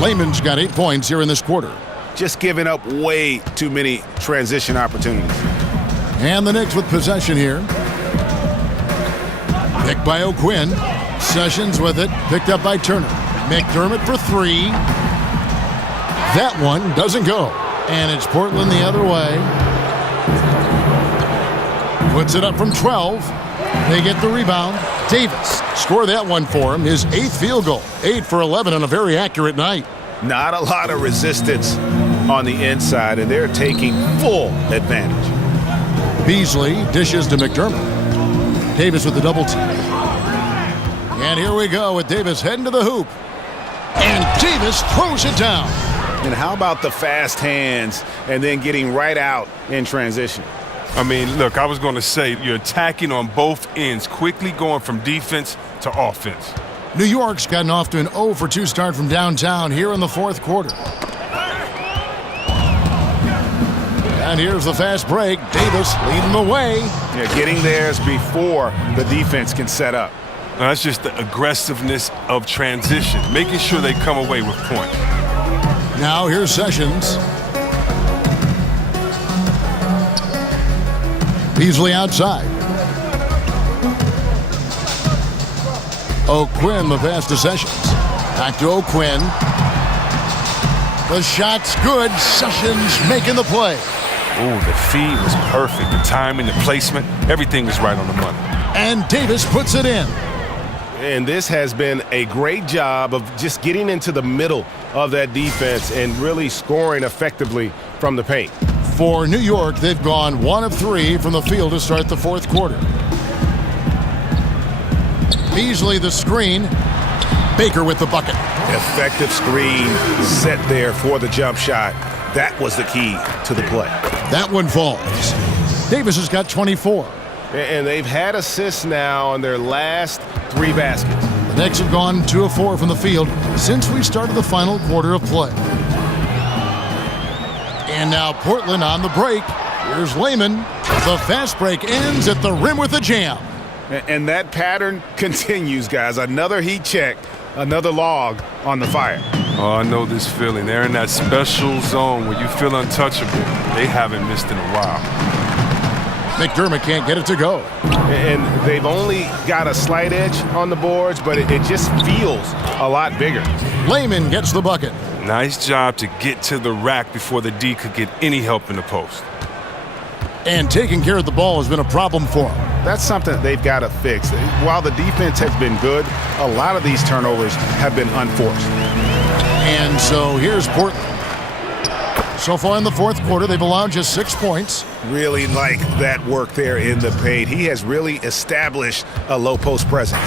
Lehman's got 8 points here in this quarter. Just giving up way too many transition opportunities. And the Knicks with possession here. Picked by O'Quinn. Sessions with it. Picked up by Turner. McDermott for three. That one doesn't go. And it's Portland the other way. Puts it up from 12. They get the rebound. Davis scored that one for him. His 8th field goal. 8 for 11 on a very accurate night. Not a lot of resistance on the inside, and they're taking full advantage. Beasley dishes to McDermott. Davis with the double team. And here we go with Davis heading to the hoop. And Davis throws it down. And how about the fast hands and then getting right out in transition? I mean, look, I was going to say you're attacking on both ends, quickly going from defense to offense. New York's gotten off to an 0-for-2 start from downtown here in the fourth quarter. And here's the fast break. Davis leading the way. Yeah, getting theirs before the defense can set up. Now, that's just the aggressiveness of transition, making sure they come away with points. Now here's Sessions. Beasley outside. O'Quinn, the pass to Sessions. Back to O'Quinn. The shot's good. Sessions making the play. Ooh, the feed was perfect. The timing, the placement, everything was right on the money. And Davis puts it in. And this has been a great job of just getting into the middle of that defense and really scoring effectively from the paint. For New York, they've gone 1 of 3 from the field to start the fourth quarter. Beasley the screen. Baker with the bucket. Effective screen set there for the jump shot. That was the key to the play. That one falls. Davis has got 24. And they've had assists now on their last 3 baskets. The Knicks have gone 2 of 4 from the field since we started the final quarter of play. And now Portland on the break. Here's Lehman. The fast break ends at the rim with a jam. And that pattern continues, guys. Another heat check, another log on the fire. Oh, I know this feeling. They're in that special zone where you feel untouchable. They haven't missed in a while. McDermott can't get it to go. And they've only got a slight edge on the boards, but it just feels a lot bigger. Lehman gets the bucket. Nice job to get to the rack before the D could get any help in the post. And taking care of the ball has been a problem for them. That's something they've got to fix. While the defense has been good, a lot of these turnovers have been unforced. And so here's Portland. So far in the fourth quarter, they've allowed just 6 points. Really like that work there in the paint. He has really established a low post presence.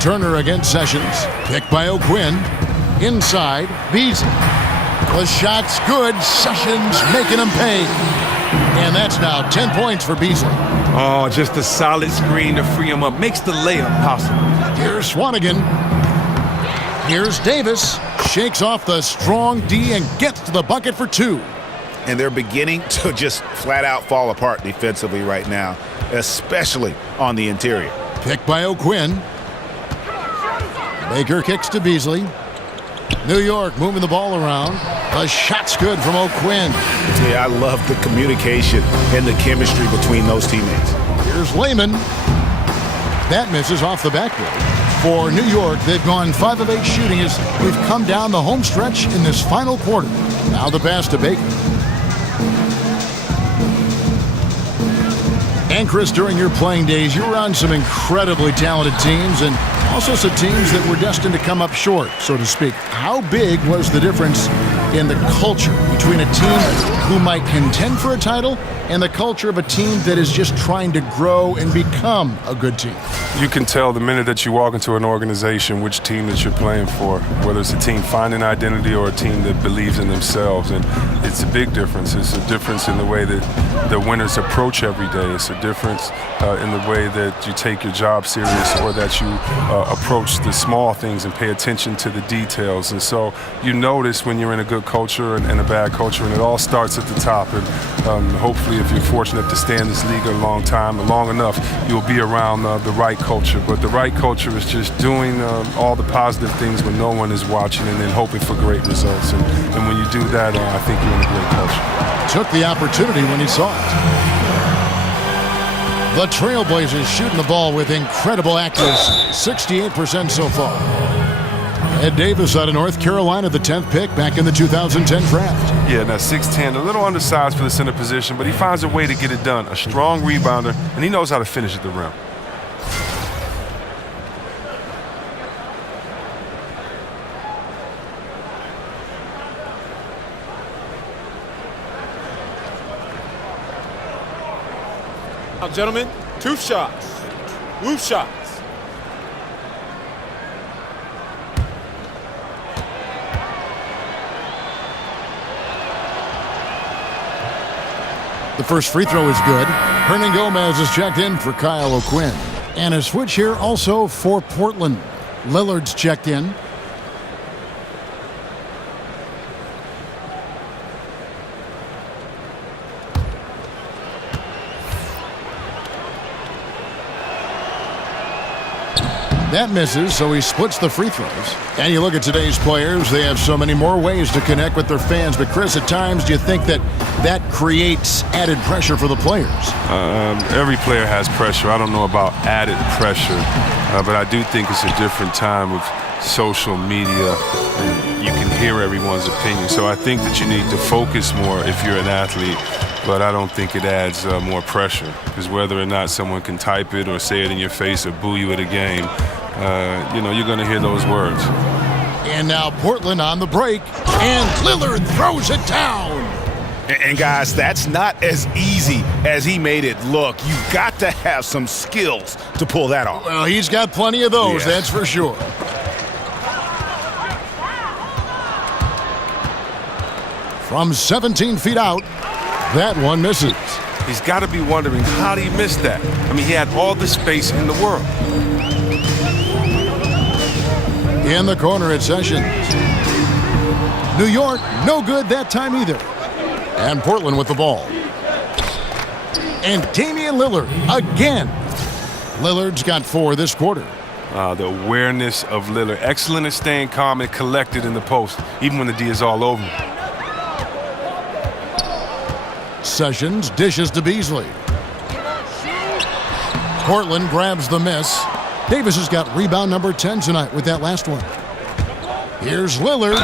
Turner against Sessions. Picked by O'Quinn. Inside, Beasley. The shot's good. Sessions making him pay. And that's now 10 points for Beasley. Oh, just a solid screen to free him up. Makes the layup possible. Here's Swanigan. Here's Davis. Shakes off the strong D and gets to the bucket for 2. And they're beginning to just flat out fall apart defensively right now, especially on the interior. Picked by O'Quinn. Baker kicks to Beasley. New York moving the ball around. The shot's good from O'Quinn. Yeah, I love the communication and the chemistry between those teammates. Here's Lehman. That misses off the backboard. For New York, they've gone 5 of 8 shooting as we've come down the home stretch in this final quarter. Now the pass to Baker. And Chris, during your playing days, you were on some incredibly talented teams and also some teams that were destined to come up short, so to speak. How big was the difference in the culture between a team who might contend for a title and the culture of a team that is just trying to grow and become a good team? You can tell the minute that you walk into an organization which team that you're playing for, whether it's a team finding identity or a team that believes in themselves. And it's a big difference. It's a difference in the way that the winners approach every day. It's a difference in the way that you take your job serious or that you approach the small things and pay attention to the details. And so you notice when you're in a good culture and a bad culture, and it all starts at the top. And hopefully, if you're fortunate to stay in this league a long time, long enough, you'll be around the right culture. But the right culture is just doing all the positive things when no one is watching and then hoping for great results. And when you do that, I think you're in a great culture. Took the opportunity when he saw it. The Trailblazers shooting the ball with incredible accuracy, 68% so far. Ed Davis out of North Carolina, the 10th pick back in the 2010 draft. Yeah, now 6'10", a little undersized for the center position, but he finds a way to get it done. A strong rebounder, and he knows how to finish at the rim. Now, gentlemen, 2 shots. Loose shots. The first free throw is good. Hernan Gomez is checked in for Kyle O'Quinn. And a switch here also for Portland. Lillard's checked in. That misses, so he splits the free throws. And you look at today's players, they have so many more ways to connect with their fans. But Chris, at times, do you think that creates added pressure for the players? Every player has pressure. I don't know about added pressure, but I do think it's a different time with social media, and you can hear everyone's opinion. So I think that you need to focus more if you're an athlete. But I don't think it adds more pressure, because whether or not someone can type it or say it in your face or boo you at a game, you're going to hear those words. And now Portland on the break, and Lillard throws it down. And guys, that's not as easy as he made it look. You've got to have some skills to pull that off. Well, he's got plenty of those, that's for sure. From 17 feet out, that one misses. He's got to be wondering, how did he miss that? I mean, he had all the space in the world. In the corner at Sessions. New York, no good that time either. And Portland with the ball. And Damian Lillard again. Lillard's got 4 this quarter. The awareness of Lillard. Excellent at staying calm and collected in the post, even when the D is all over him. Sessions dishes to Beasley. Portland grabs the miss. Davis has got rebound number 10 tonight with that last one. Here's Lillard.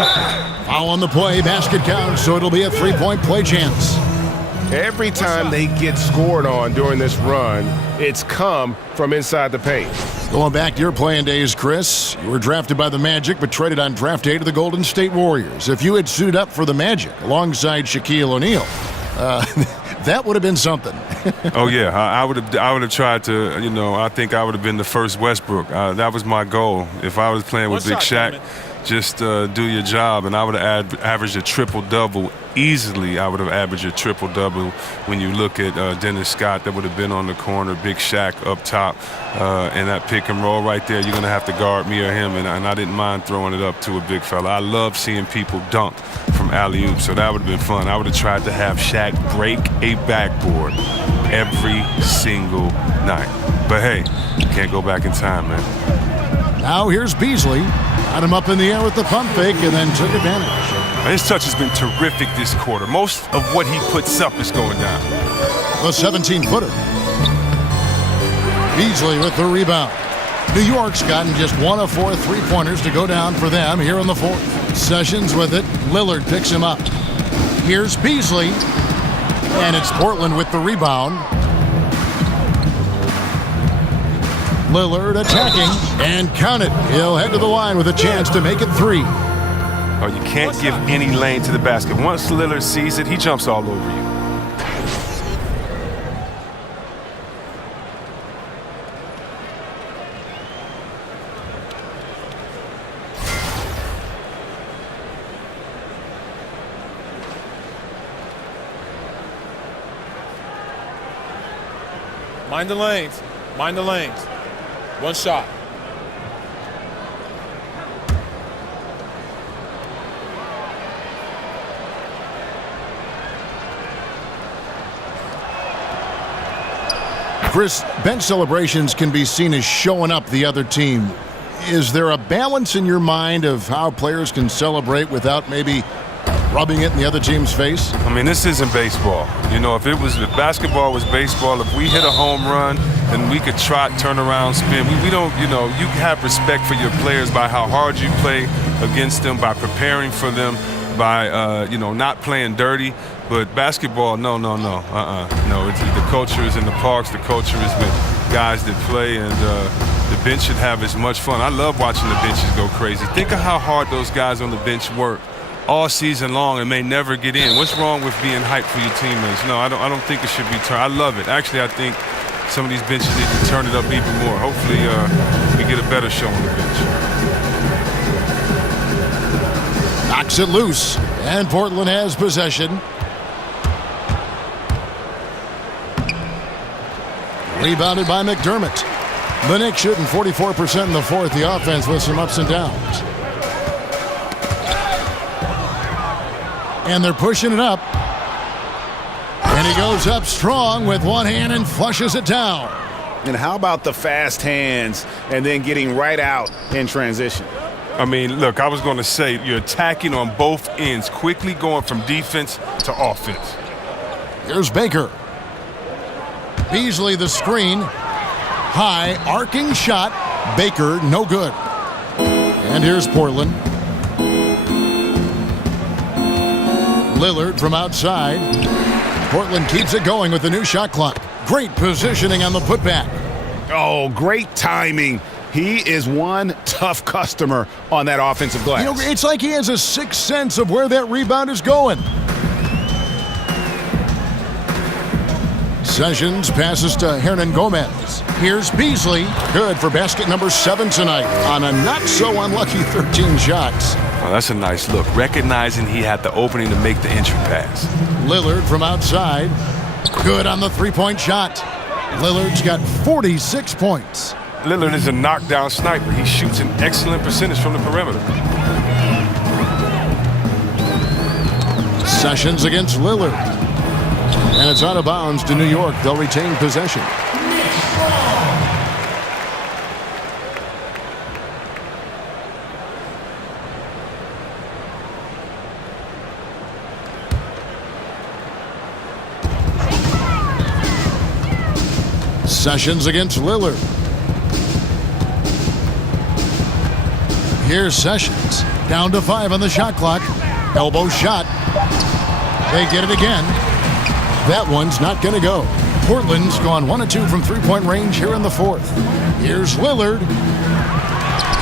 Foul on the play. Basket counts, so it'll be a 3-point play chance. Every time they get scored on during this run, it's come from inside the paint. Going back to your playing days, Chris, you were drafted by the Magic but traded on draft day to the Golden State Warriors. If you had suited up for the Magic alongside Shaquille O'Neal, that would have been something. Oh yeah, I would have tried to. I think I would have been the first Westbrook. That was my goal. If I was playing with Big Shaq, just do your job, and I would have averaged a triple-double easily. I would have averaged a triple-double. When you look at Dennis Scott, that would have been on the corner, Big Shaq up top, and that pick and roll right there, you're going to have to guard me or him, and I didn't mind throwing it up to a big fella. I love seeing people dunk from alley-oop, so that would have been fun. I would have tried to have Shaq break a backboard every single night. But hey, can't go back in time, man. Now here's Beasley. Got him up in the air with the pump fake and then took advantage. His touch has been terrific this quarter. Most of what he puts up is going down. The 17-footer. Beasley with the rebound. New York's gotten just 1 of 4 3-pointers to go down for them here in the fourth. Sessions with it. Lillard picks him up. Here's Beasley. And it's Portland with the rebound. Lillard attacking. And count it. He'll head to the line with a chance to make it 3. Oh, you can't give any lane to the basket. Once Lillard sees it, he jumps all over you. Mind the lanes. Mind the lanes. One shot. Chris, bench celebrations can be seen as showing up the other team. Is there a balance in your mind of how players can celebrate without maybe rubbing it in the other team's face? I mean, this isn't baseball. You know, if basketball was baseball, if we hit a home run, then we could trot, turn around, spin. We don't, you know, you have respect for your players by how hard you play against them, by preparing for them, by, you know, not playing dirty. But basketball, no. No, the culture is in the parks. The culture is with guys that play, and the bench should have as much fun. I love watching the benches go crazy. Think of how hard those guys on the bench work all season long and may never get in. What's wrong with being hyped for your teammates? No, I don't think it should be turned. I love it. Actually, I think some of these benches need to turn it up even more. Hopefully, we get a better show on the bench. Knocks it loose, and Portland has possession. Rebounded by McDermott. The Knicks shooting 44% in the fourth. The offense with some ups and downs. And they're pushing it up. And he goes up strong with one hand and flushes it down. And how about the fast hands and then getting right out in transition? I mean, look, I was going to say you're attacking on both ends, quickly going from defense to offense. Here's Baker. Beasley the screen. High, arcing shot. Baker, no good. And here's Portland. Lillard from outside. Portland keeps it going with the new shot clock. Great positioning on the putback. Oh, great timing. He is one tough customer on that offensive glass. You know, it's like he has a sixth sense of where that rebound is going. Sessions passes to Hernan Gomez. Here's Beasley. Good for basket number 7 tonight on a not-so-unlucky 13 shots. Oh, that's a nice look, recognizing he had the opening to make the entry pass. Lillard from outside. Good on the three-point shot. Lillard's got 46 points. Lillard is a knockdown sniper. He shoots an excellent percentage from the perimeter. Sessions against Lillard. And it's out of bounds to New York. They'll retain possession. Sessions against Lillard. Here's Sessions. Down to 5 on the shot clock. Elbow shot. They get it again. That one's not going to go. Portland's gone 1 of 2 from three-point range here in the fourth. Here's Lillard.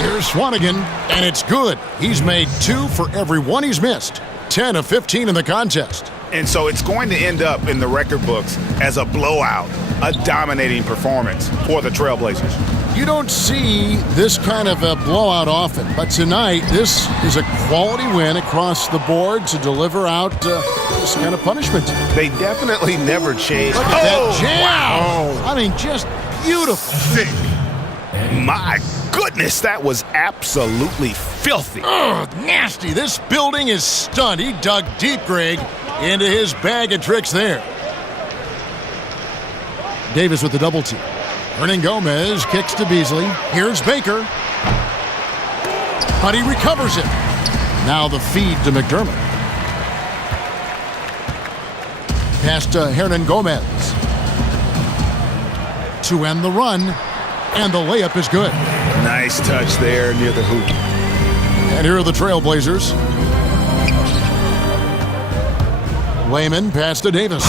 Here's Swanigan. And it's good. He's made 2 for every one he's missed. 10 of 15 in the contest. And so it's going to end up in the record books as a blowout, a dominating performance for the Trailblazers. You don't see this kind of a blowout often, but tonight this is a quality win across the board to deliver out this kind of punishment. They definitely never changed. Look at that jam! Wow. I mean, just beautiful. Sick. My goodness, that was absolutely filthy. Ugh, nasty. This building is stunned. He dug deep, Greg, into his bag of tricks there. Davis with the double team. Hernan Gomez kicks to Beasley. Here's Baker. But he recovers it. Now the feed to McDermott. Pass to Hernan Gomez. To end the run. And the layup is good. Nice touch there near the hoop. And here are the Trailblazers. Layman pass to Davis.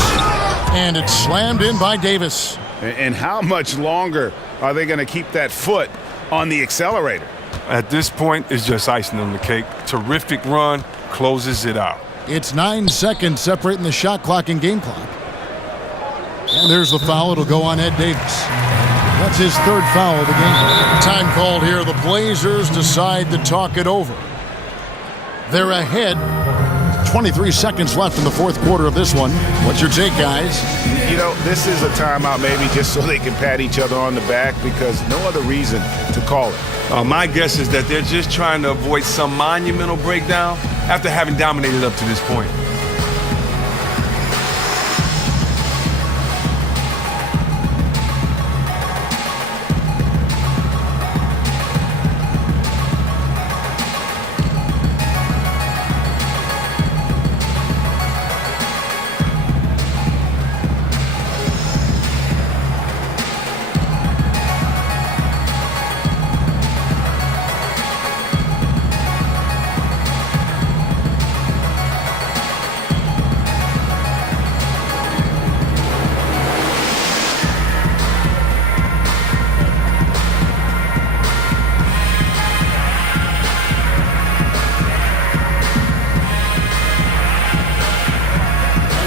And it's slammed in by Davis. And how much longer are they going to keep that foot on the accelerator? At this point, it's just icing on the cake. Terrific run, closes it out. It's 9 seconds separating the shot clock and game clock. And there's the foul. It'll go on Ed Davis. That's his third foul of the game. Time called here. The Blazers decide to talk it over. They're ahead. 23 seconds left in the fourth quarter of this one. What's your take, guys? You know, this is a timeout maybe just so they can pat each other on the back because no other reason to call it. My guess is that they're just trying to avoid some monumental breakdown after having dominated up to this point.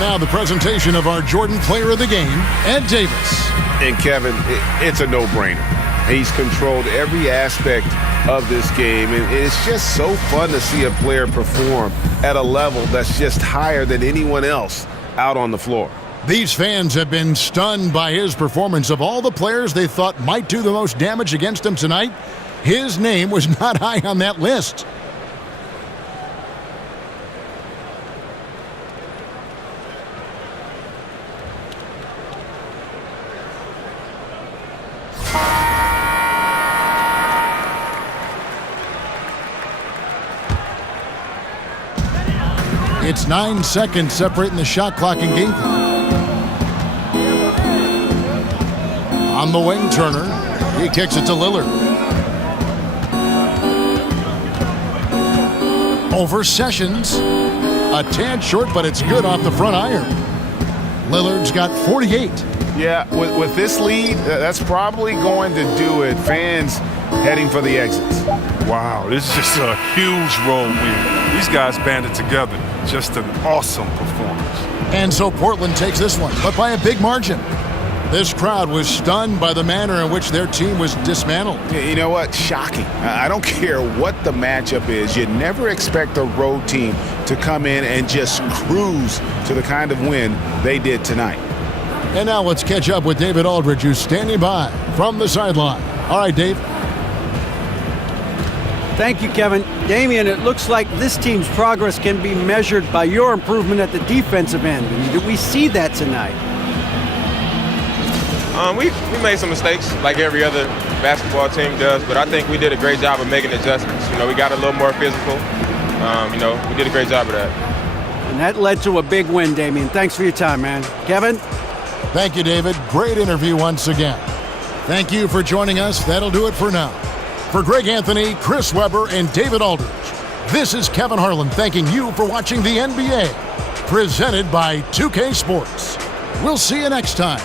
Now the presentation of our Jordan Player of the Game, Ed Davis. And Kevin, it's a no-brainer. He's controlled every aspect of this game, and it's just so fun to see a player perform at a level that's just higher than anyone else out on the floor. These fans have been stunned by his performance. Of all the players they thought might do the most damage against him tonight, his name was not high on that list. It's 9 seconds separating the shot clock and game clock. On the wing, Turner. He kicks it to Lillard. Over Sessions. A tad short, but it's good off the front iron. Lillard's got 48. Yeah, with this lead, that's probably going to do it. Fans heading for the exits. Wow, this is just a huge road win. These guys banded together. Just an awesome performance. And so Portland takes this one, but by a big margin. This crowd was stunned by the manner in which their team was dismantled. You know what? Shocking. I don't care what the matchup is. You never expect a road team to come in and just cruise to the kind of win they did tonight. And now let's catch up with David Aldridge, who's standing by from the sideline. All right, Dave. Thank you, Kevin. Damian, it looks like this team's progress can be measured by your improvement at the defensive end. And did we see that tonight? We made some mistakes like every other basketball team does, but I think we did a great job of making adjustments. You know, we got a little more physical. You know, we did a great job of that. And that led to a big win, Damian. Thanks for your time, man. Kevin? Thank you, David. Great interview once again. Thank you for joining us. That'll do it for now. For Greg Anthony, Chris Webber, and David Aldridge, this is Kevin Harlan thanking you for watching the NBA, presented by 2K Sports. We'll see you next time.